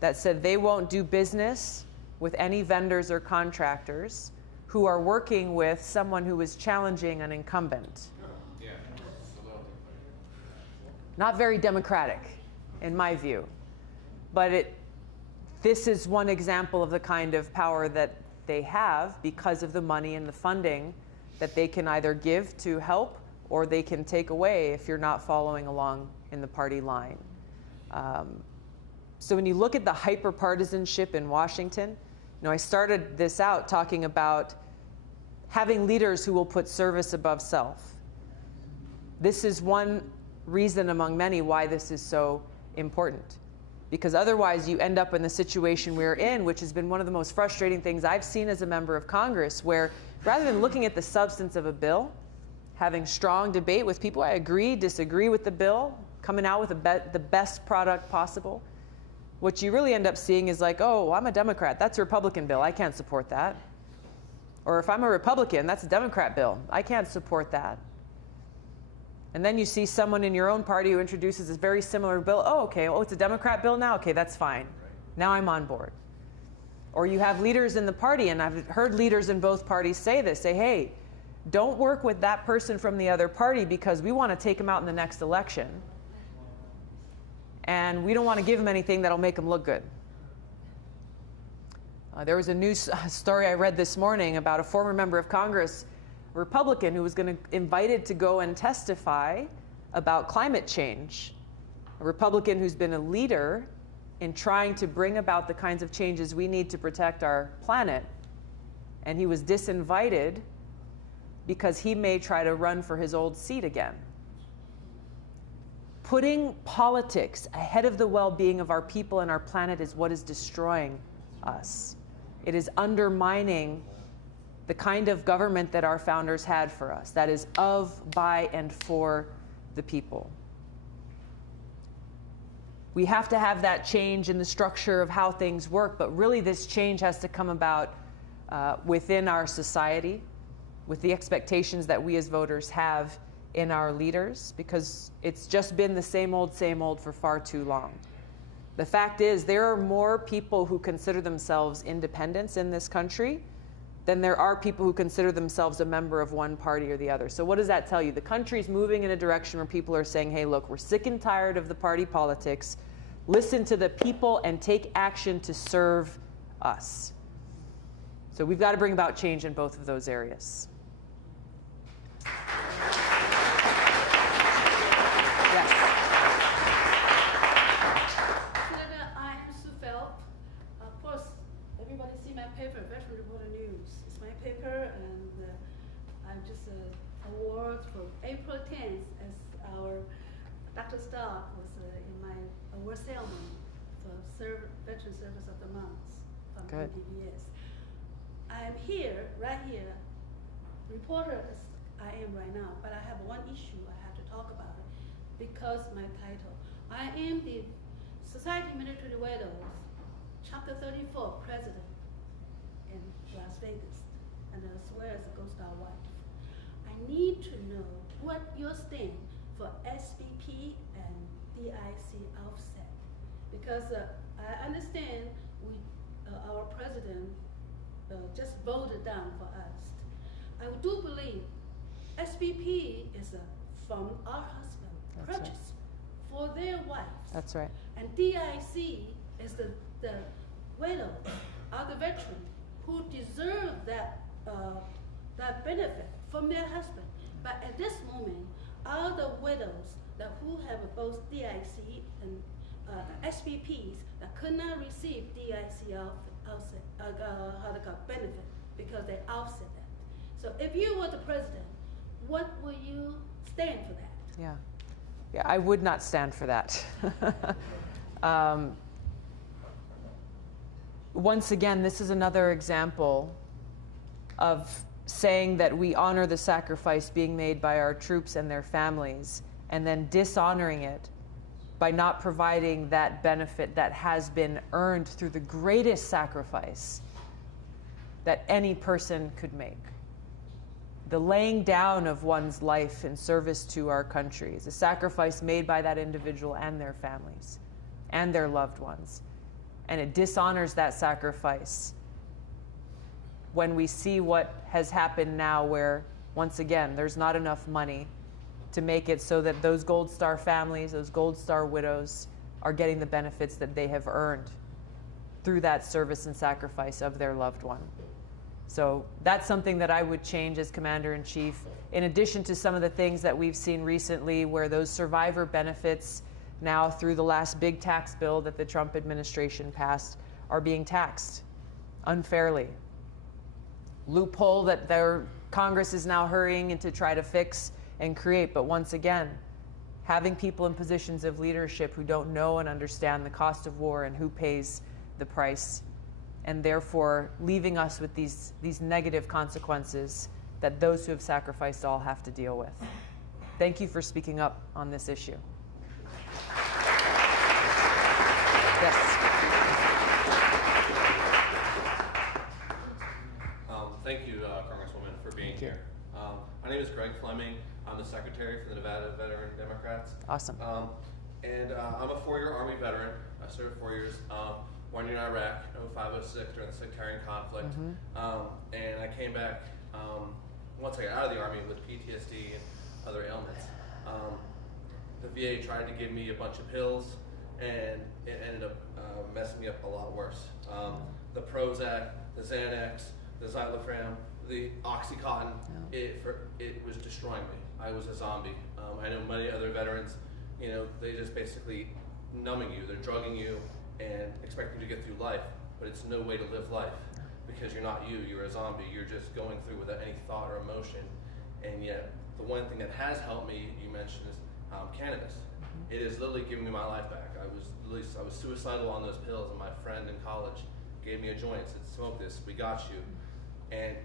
that said they won't do business with any vendors or contractors who are working with someone who is challenging an incumbent. Not very democratic, in my view. But this is one example of the kind of power that they have because of the money and the funding that they can either give to help or they can take away if you're not following along in the party line. So when you look at the hyper-partisanship in Washington, I started this out talking about having leaders who will put service above self. This is one reason among many why this is so important. Because otherwise you end up in the situation we're in, which has been one of the most frustrating things I've seen as a member of Congress, where rather than looking at the substance of a bill, having strong debate with people, I agree, disagree with the bill, coming out with the best product possible, what you really end up seeing is like, oh, I'm a Democrat, that's a Republican bill, I can't support that. Or if I'm a Republican, that's a Democrat bill, I can't support that. And then you see someone in your own party who introduces this very similar bill. Oh, okay, oh, it's a Democrat bill now? Okay, that's fine. Now I'm on board. Or you have leaders in the party, and I've heard leaders in both parties say this, say, hey, don't work with that person from the other party because we want to take him out in the next election. And we don't want to give him anything that'll make him look good. There was a news story I read this morning about a former member of Congress, Republican, who was invited to go and testify about climate change. A Republican who's been a leader in trying to bring about the kinds of changes we need to protect our planet. And he was disinvited because he may try to run for his old seat again. Putting politics ahead of the well-being of our people and our planet is what is destroying us. It is undermining the kind of government that our founders had for us, that is of, by, and for the people. We have to have that change in the structure of how things work, but really this change has to come about within our society, with the expectations that we as voters have in our leaders, because it's just been the same old for far too long. The fact is, there are more people who consider themselves independents in this country than there are people who consider themselves a member of one party or the other. So what does that tell you? The country's moving in a direction where people are saying, hey, look, we're sick and tired of the party politics. Listen to the people and take action to serve us. So we've got to bring about change in both of those areas. Yes. Senator, I am Sue Phelps. Of course, everybody see my paper, Veteran Reporter News. It's my paper, and I'm just award for April 10th as our Dr. Stark was in my award ceremony for Veteran Service of the Month from PBS. I'm here, right here, reporter as I am right now, but I have one issue I have to talk about it because my title. I am the Society of Military Widows, Chapter 34 President in Las Vegas, and as well as a Ghost Star wife. I need to know what your stand for SVP and DIC offset, because I understand our president just voted down for us. I do believe SVP is from our husband, purchase for their wives. That's right. And DIC is the widows, are the veterans who deserve that benefit from their husband. But at this moment, are the widows who have both DIC and SVPs that could not receive DIC benefit because they offset that. So if you were the president, what will you stand for that? Yeah, I would not stand for that. Once again, this is another example of saying that we honor the sacrifice being made by our troops and their families, and then dishonoring it by not providing that benefit that has been earned through the greatest sacrifice that any person could make. The laying down of one's life in service to our country is a sacrifice made by that individual and their families and their loved ones. And it dishonors that sacrifice when we see what has happened now, where, once again, there's not enough money to make it so that those Gold Star families, those Gold Star widows, are getting the benefits that they have earned through that service and sacrifice of their loved one. So that's something that I would change as Commander-in-Chief, in addition to some of the things that we've seen recently where those survivor benefits now, through the last big tax bill that the Trump administration passed, are being taxed unfairly. Loophole that their Congress is now hurrying to try to fix and create. But once again, having people in positions of leadership who don't know and understand the cost of war and who pays the price, and therefore leaving us with these negative consequences that those who have sacrificed all have to deal with. Thank you for speaking up on this issue. Yes. Thank you, Congresswoman, for being here. My name is Greg Fleming. I'm the secretary for the Nevada Veteran Democrats. Awesome. I'm a 4-year Army veteran. I served 4 years. 1 year in Iraq, 05-06 during the sectarian conflict. And I came back once I got out of the Army with PTSD and other ailments. The VA tried to give me a bunch of pills, and it ended up messing me up a lot worse. The Prozac, the Xanax, the Xylofram, the Oxycontin, it was destroying me. I was a zombie. I know many other veterans, they just basically numbing you, they're drugging you and expecting you to get through life, but it's no way to live life because you're not you, you're a zombie. You're just going through without any thought or emotion. And yet, the one thing that has helped me, you mentioned, is cannabis. It is literally giving me my life back. I was suicidal on those pills, and my friend in college gave me a joint, said, smoke this, we got you. And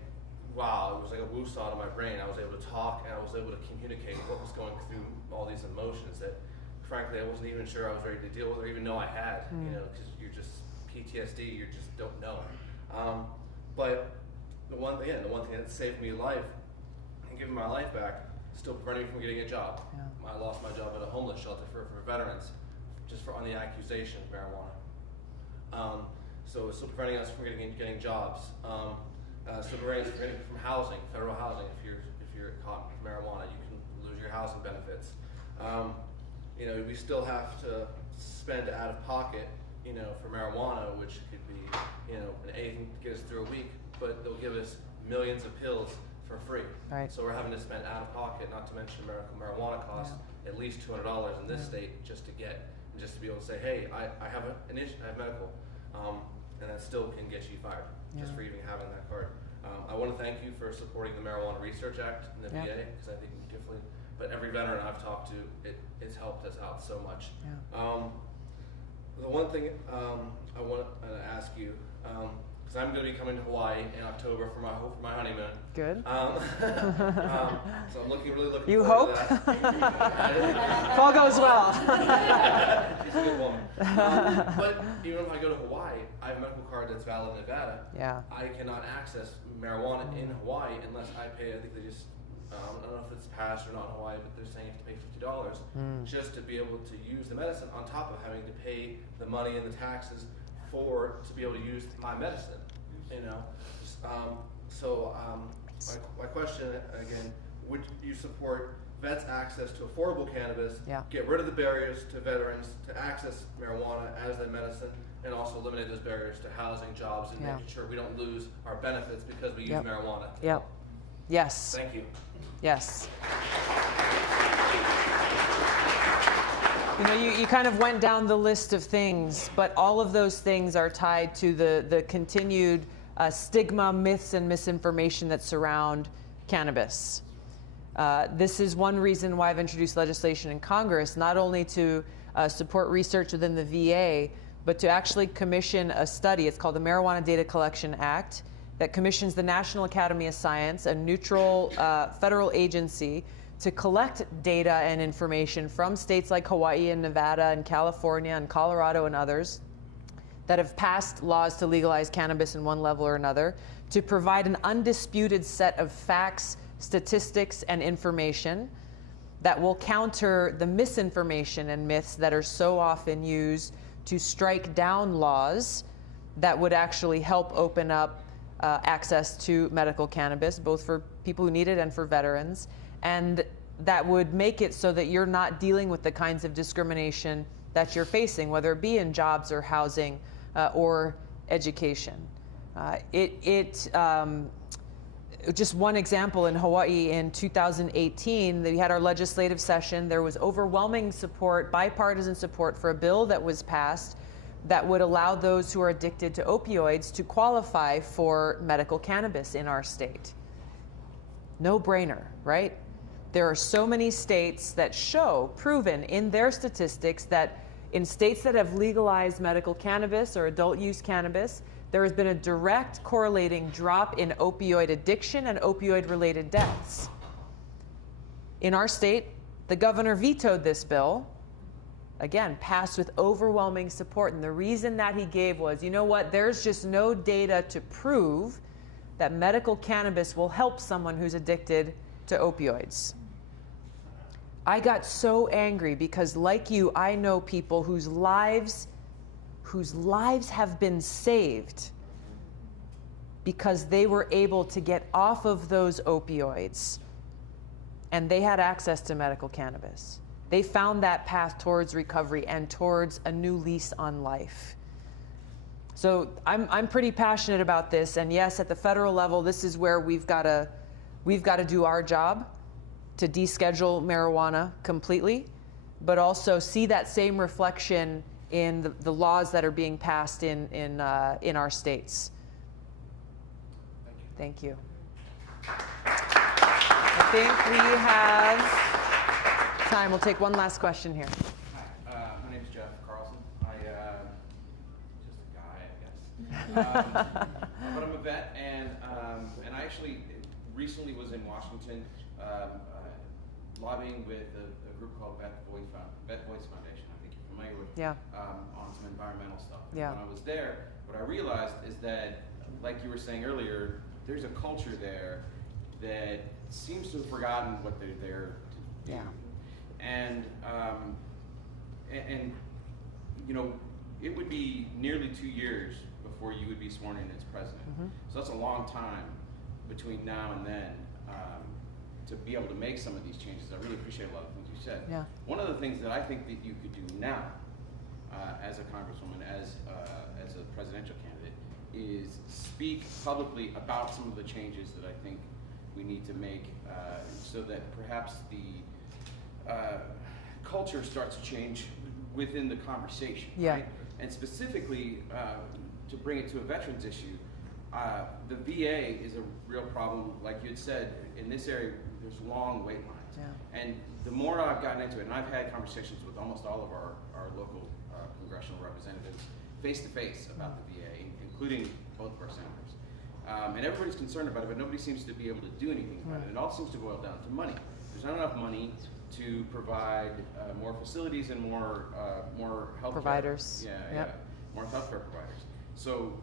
wow, it was like a woosah to my brain. I was able to talk, and I was able to communicate what was going through all these emotions that, frankly, I wasn't even sure I was ready to deal with or even know I had, because you're just PTSD, you just don't know. But the one thing that saved me life and giving my life back, still preventing me from getting a job. I lost my job at a homeless shelter for veterans, just on the accusation of marijuana. So it's still preventing us from getting jobs. Still preventing us from housing, federal housing. If you're caught with marijuana, you can lose your housing benefits. We still have to spend out of pocket, for marijuana, which could be, anything to get us through a week, but they'll give us millions of pills for free. Right. So we're having to spend out of pocket, not to mention marijuana costs at least $200 in this state just to be able to say, hey, I have an issue, I have medical, and that still can get you fired just for even having that card. I want to thank you for supporting the Marijuana Research Act in the VA, because I think definitely, but every veteran I've talked to, it's helped us out so much. The one thing I want to ask you, because I'm going to be coming to Hawaii in October for my honeymoon. Good. So I'm really looking you forward hope? to that. If all goes well. She's a good woman. But even if I go to Hawaii, I have a medical card that's valid in Nevada. Yeah. I cannot access marijuana in Hawaii unless I pay, I think they just, I don't know if it's passed or not in Hawaii, but they're saying you have to pay $50 just to be able to use the medicine on top of having to pay the money and the taxes to be able to use my medicine, my question again, would you support vets' access to affordable cannabis, get rid of the barriers to veterans to access marijuana as their medicine, and also eliminate those barriers to housing, jobs, and making sure we don't lose our benefits because we use marijuana? Yes. Thank you. Yes. You kind of went down the list of things, but all of those things are tied to the continued stigma, myths, and misinformation that surround cannabis. This is one reason why I've introduced legislation in Congress, not only to support research within the VA, but to actually commission a study. It's called the Marijuana Data Collection Act, that commissions the National Academy of Science, a neutral federal agency, to collect data and information from states like Hawaii and Nevada and California and Colorado and others that have passed laws to legalize cannabis in one level or another, to provide an undisputed set of facts, statistics, and information that will counter the misinformation and myths that are so often used to strike down laws that would actually help open up access to medical cannabis, both for people who need it and for veterans. And that would make it so that you're not dealing with the kinds of discrimination that you're facing, whether it be in jobs or housing or education. Just one example, in Hawaii in 2018, we had our legislative session. There was overwhelming support, bipartisan support, for a bill that was passed that would allow those who are addicted to opioids to qualify for medical cannabis in our state. No brainer, right? there are so many states that show, proven in their statistics, that in states that have legalized medical cannabis or adult use cannabis, there has been a direct correlating drop in opioid addiction and opioid-related deaths. In our state, the governor vetoed this bill, again, passed with overwhelming support. And the reason that he gave was, you know what, there's just no data to prove that medical cannabis will help someone who's addicted to opioids. I got so angry because, like you, I know people whose lives have been saved because they were able to get off of those opioids and they had access to medical cannabis. They found that path towards recovery and towards a new lease on life. So I'm pretty passionate about this, and yes, at the federal level, this is where we've got to do our job to deschedule marijuana completely, but also see that same reflection in the laws that are being passed in our states. Thank you. I think we have time. We'll take one last question here. Hi, my name is Jeff Carlson. Just a guy, I guess. But I'm a vet, and I actually recently was in Washington lobbying with a group called Vet Voice Foundation. I think you're familiar with. Yeah. On some environmental stuff. And Yeah. when I was there, what I realized is that, like you were saying earlier, there's a culture there that seems to have forgotten what they're there to do. Yeah. And you know, it would be nearly 2 years before you would be sworn in as president. Mm-hmm. So that's a long time between now and then to be able to make some of these changes. I really appreciate a lot of things you said. Yeah. One of the things that I think that you could do now, as a congresswoman, as a presidential candidate, is speak publicly about some of the changes that I think we need to make, so that perhaps the culture starts to change within the conversation. Yeah. Right? And specifically, to bring it to a veterans issue, the VA is a real problem. Like you had said, in this area, there's long wait lines. Yeah. And the more I've gotten into it, and I've had conversations with almost all of our local congressional representatives face-to-face about the VA, including both of our senators. And everybody's concerned about it, but nobody seems to be able to do anything about it. It all seems to boil down to money. There's not enough money to provide more facilities and more health Providers. Yeah, Yep. yeah, more healthcare providers. So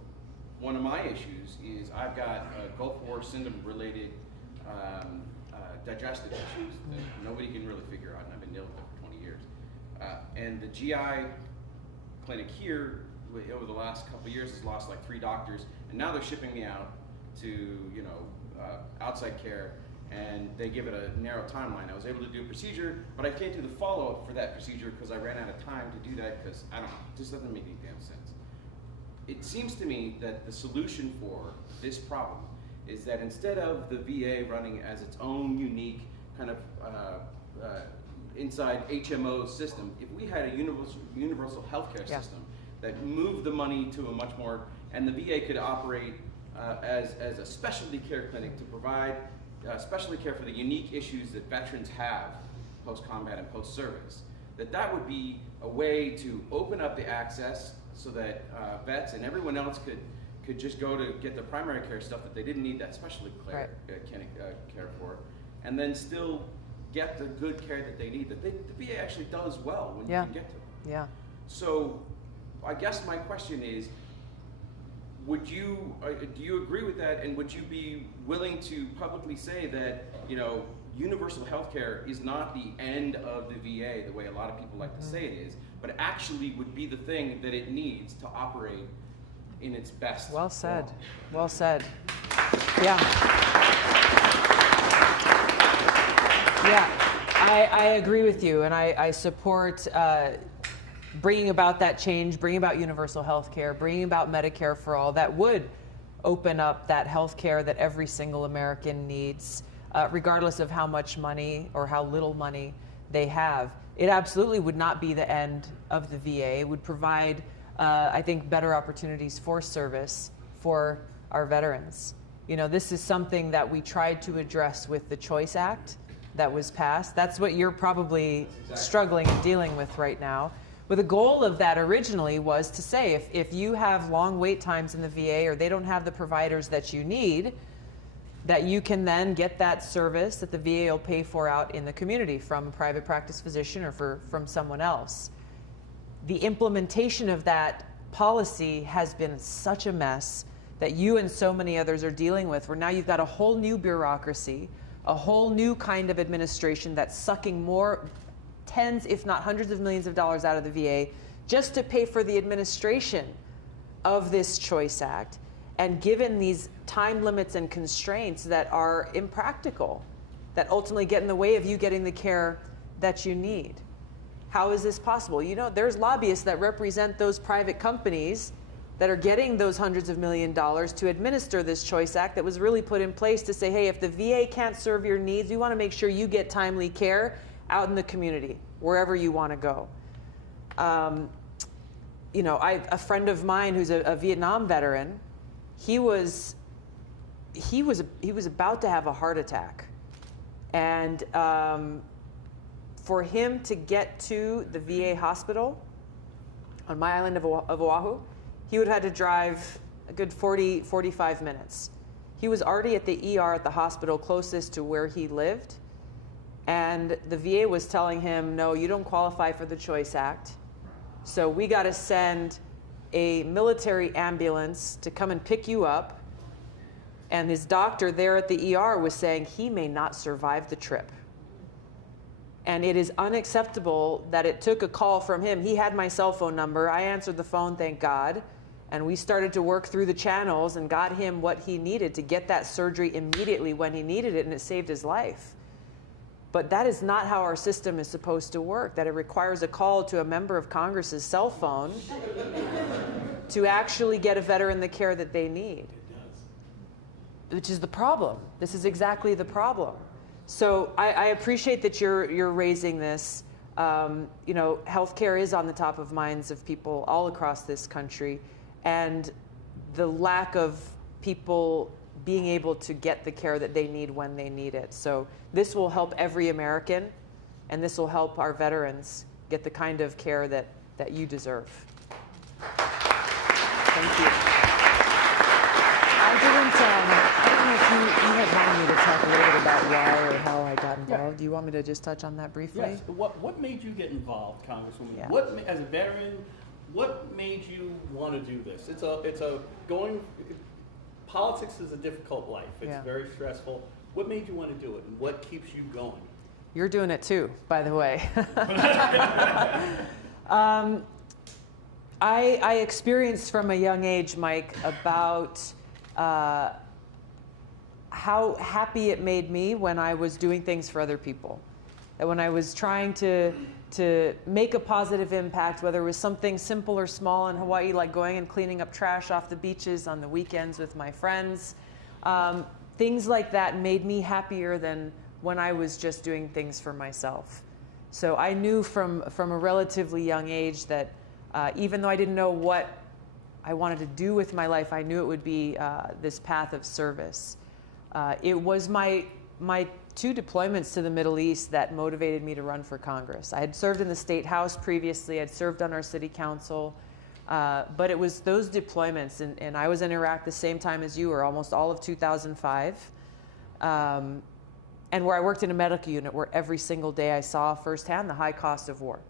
one of my issues is I've got Gulf War syndrome-related digestive issues that nobody can really figure out, and I've been dealing with it for 20 years. And the GI clinic here, over the last couple of years, has lost like 3 doctors, and now they're shipping me out to outside care, and they give it a narrow timeline. I was able to do a procedure, but I can't do the follow-up for that procedure because I ran out of time to do that because, I don't know, it just doesn't make any damn sense. It seems to me that the solution for this problem is that instead of the VA running as its own unique kind of inside HMO system, if we had a universal healthcare Yeah. system that moved the money to a much more, and the VA could operate as a specialty care clinic to provide specialty care for the unique issues that veterans have post-combat and post-service, that would be a way to open up the access so that vets and everyone else could just go to get the primary care stuff that they didn't need that specialty care, care for, and then still get the good care that they need, that the VA actually does well when you can get to them. Yeah. So I guess my question is, would you, do you agree with that, and would you be willing to publicly say that, universal health care is not the end of the VA the way a lot of people like to say it is, but actually would be the thing that it needs to operate in its best Well said. form? Well said. Yeah. Yeah, I agree with you, and I support bringing about that change, bringing about universal health care, bringing about Medicare for all. That would open up that health care that every single American needs, regardless of how much money or how little money they have. It absolutely would not be the end of the VA. It would provide, I think, better opportunities for service for our veterans. This is something that we tried to address with the Choice Act that was passed. That's what you're probably struggling and dealing with right now. But the goal of that originally was to say, if you have long wait times in the VA or they don't have the providers that you need, that you can then get that service that the VA will pay for out in the community from a private practice physician or from someone else. The implementation of that policy has been such a mess that you and so many others are dealing with, where now you've got a whole new bureaucracy, a whole new kind of administration that's sucking more tens, if not hundreds of millions of dollars out of the VA just to pay for the administration of this Choice Act, and given these time limits and constraints that are impractical, that ultimately get in the way of you getting the care that you need. How is this possible? You know, there's lobbyists that represent those private companies that are getting those hundreds of millions of dollars to administer this Choice Act that was really put in place to say, hey, if the VA can't serve your needs, we want to make sure you get timely care out in the community, wherever you want to go. You know, a friend of mine who's a Vietnam veteran, he was about to have a heart attack, and for him to get to the VA hospital on my island of Oahu, he would have had to drive a good 45 minutes. He was already at the ER at the hospital closest to where he lived, and the VA was telling him, no, you don't qualify for the Choice Act, so we got to send a military ambulance to come and pick you up. And his doctor there at the ER was saying he may not survive the trip. And it is unacceptable that it took a call from him. He had my cell phone number. I answered the phone, thank God. And we started to work through the channels and got him what he needed to get that surgery immediately when he needed it, and it saved his life. But that is not how our system is supposed to work, that it requires a call to a member of Congress's cell phone to actually get a veteran the care that they need. Which is the problem. This is exactly the problem. So I appreciate that you're raising this. You know, healthcare is on the top of minds of people all across this country, and the lack of people being able to get the care that they need when they need it. So this will help every American, and this will help our veterans get the kind of care that you deserve. Thank you. I don't know if you had wanted me to talk a little bit about why or how I got involved. Yeah. Do you want me to just touch on that briefly? Yes. What made you get involved, Congresswoman? Yeah. As a veteran, what made you want to do this? Politics is a difficult life. It's very stressful. What made you want to do it, and what keeps you going? You're doing it too, by the way. I experienced from a young age, Mike, about how happy it made me when I was doing things for other people. That when I was trying to make a positive impact, whether it was something simple or small in Hawaii, like going and cleaning up trash off the beaches on the weekends with my friends, things like that made me happier than when I was just doing things for myself. So I knew from a relatively young age that even though I didn't know what I wanted to do with my life, I knew it would be this path of service. It was my 2 deployments to the Middle East that motivated me to run for Congress. I had served in the State House previously. I'd served on our city council. But it was those deployments, and I was in Iraq the same time as you were, almost all of 2005. And where I worked in a medical unit where every single day I saw firsthand the high cost of war.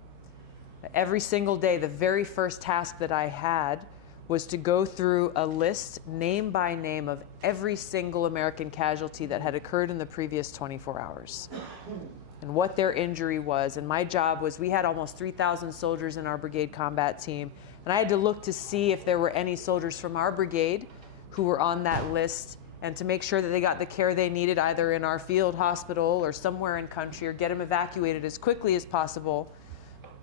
Every single day, the very first task that I had was to go through a list, name by name, of every single American casualty that had occurred in the previous 24 hours and what their injury was. And my job was, we had almost 3,000 soldiers in our brigade combat team, and I had to look to see if there were any soldiers from our brigade who were on that list, and to make sure that they got the care they needed either in our field hospital or somewhere in country, or get them evacuated as quickly as possible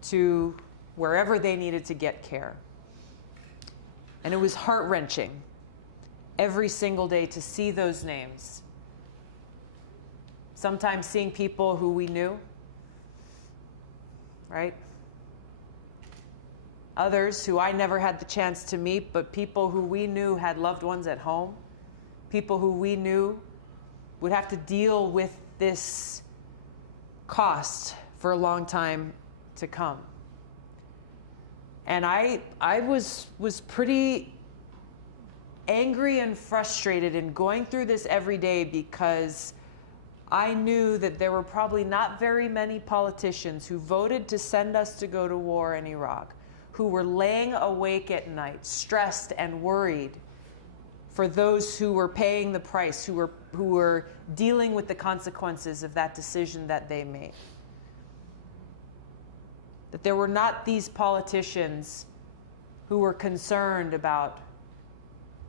to wherever they needed to get care. And it was heart-wrenching every single day to see those names. Sometimes seeing people who we knew, right? Others who I never had the chance to meet, but people who we knew had loved ones at home. People who we knew would have to deal with this cost for a long time to come. And I was pretty angry and frustrated in going through this every day because I knew that there were probably not very many politicians who voted to send us to go to war in Iraq, who were laying awake at night, stressed and worried for those who were paying the price, who were dealing with the consequences of that decision that they made. That there were not these politicians who were concerned about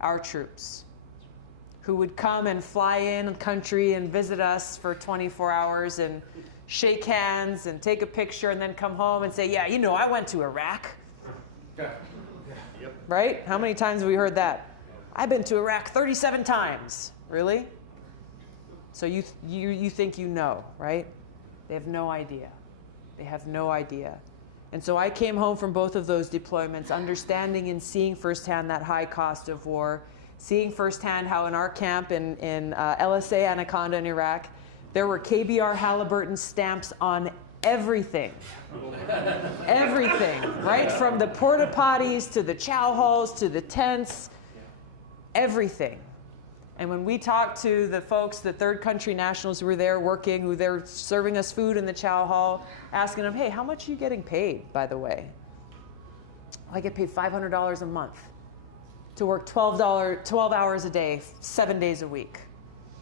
our troops, who would come and fly in country and visit us for 24 hours and shake hands and take a picture and then come home and say, yeah, you know, I went to Iraq. Right? How many times have we heard that? I've been to Iraq 37 times. Really? So you think you know, right? They have no idea. They have no idea. And so I came home from both of those deployments, understanding and seeing firsthand that high cost of war, seeing firsthand how in our camp in LSA Anaconda in Iraq, there were KBR Halliburton stamps on everything. Everything, right? From the porta potties to the chow halls to the tents, everything. And when we talked to the folks, the third country nationals who were there working, who they're serving us food in the chow hall, asking them, hey, how much are you getting paid, by the way? I get paid $500 a month to work 12 hours a day, 7 days a week,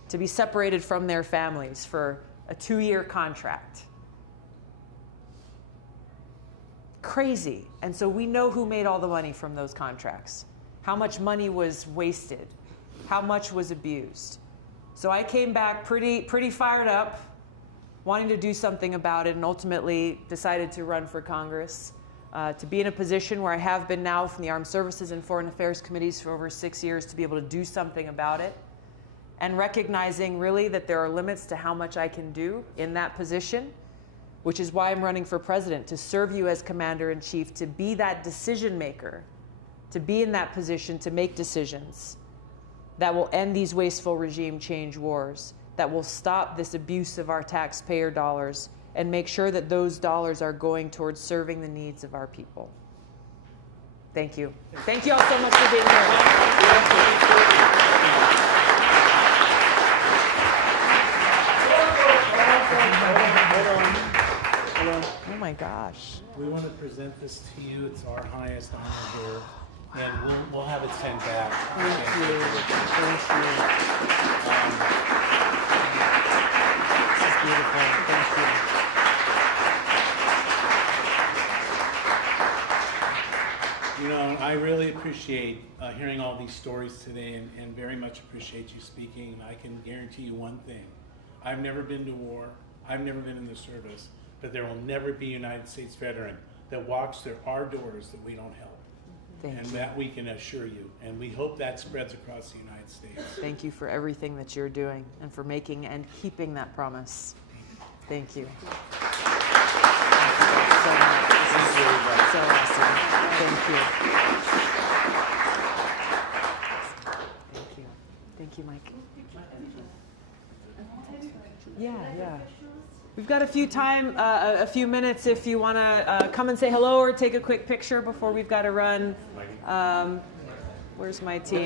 to be separated from their families for a 2-year contract. Crazy. And so we know who made all the money from those contracts, how much money was wasted, how much was abused. So I came back pretty fired up, wanting to do something about it, and ultimately decided to run for Congress, to be in a position where I have been now from the Armed Services and Foreign Affairs Committees for over 6 years, to be able to do something about it, and recognizing really that there are limits to how much I can do in that position, which is why I'm running for president, to serve you as commander-in-chief, to be that decision maker, to be in that position to make decisions that will end these wasteful regime change wars, that will stop this abuse of our taxpayer dollars, and make sure that those dollars are going towards serving the needs of our people. Thank you. Thank you all so much for being here. Oh my gosh. We want to present this to you. It's our highest honor here. And we'll have it sent back. Thank you. Thank you. This is beautiful. Thank you. You know, I really appreciate hearing all these stories today, and very much appreciate you speaking. And I can guarantee you one thing. I've never been to war. I've never been in the service. But there will never be a United States veteran that walks through our doors that we don't help. And that we can assure you. And we hope that spreads across the United States. Thank you for everything that you're doing and for making and keeping that promise. Thank you. So much. This is so awesome. Thank you. Thank you. Thank you, Mike. Yeah. We've got a few minutes if you want to come and say hello or take a quick picture before we've got to run. Where's my team?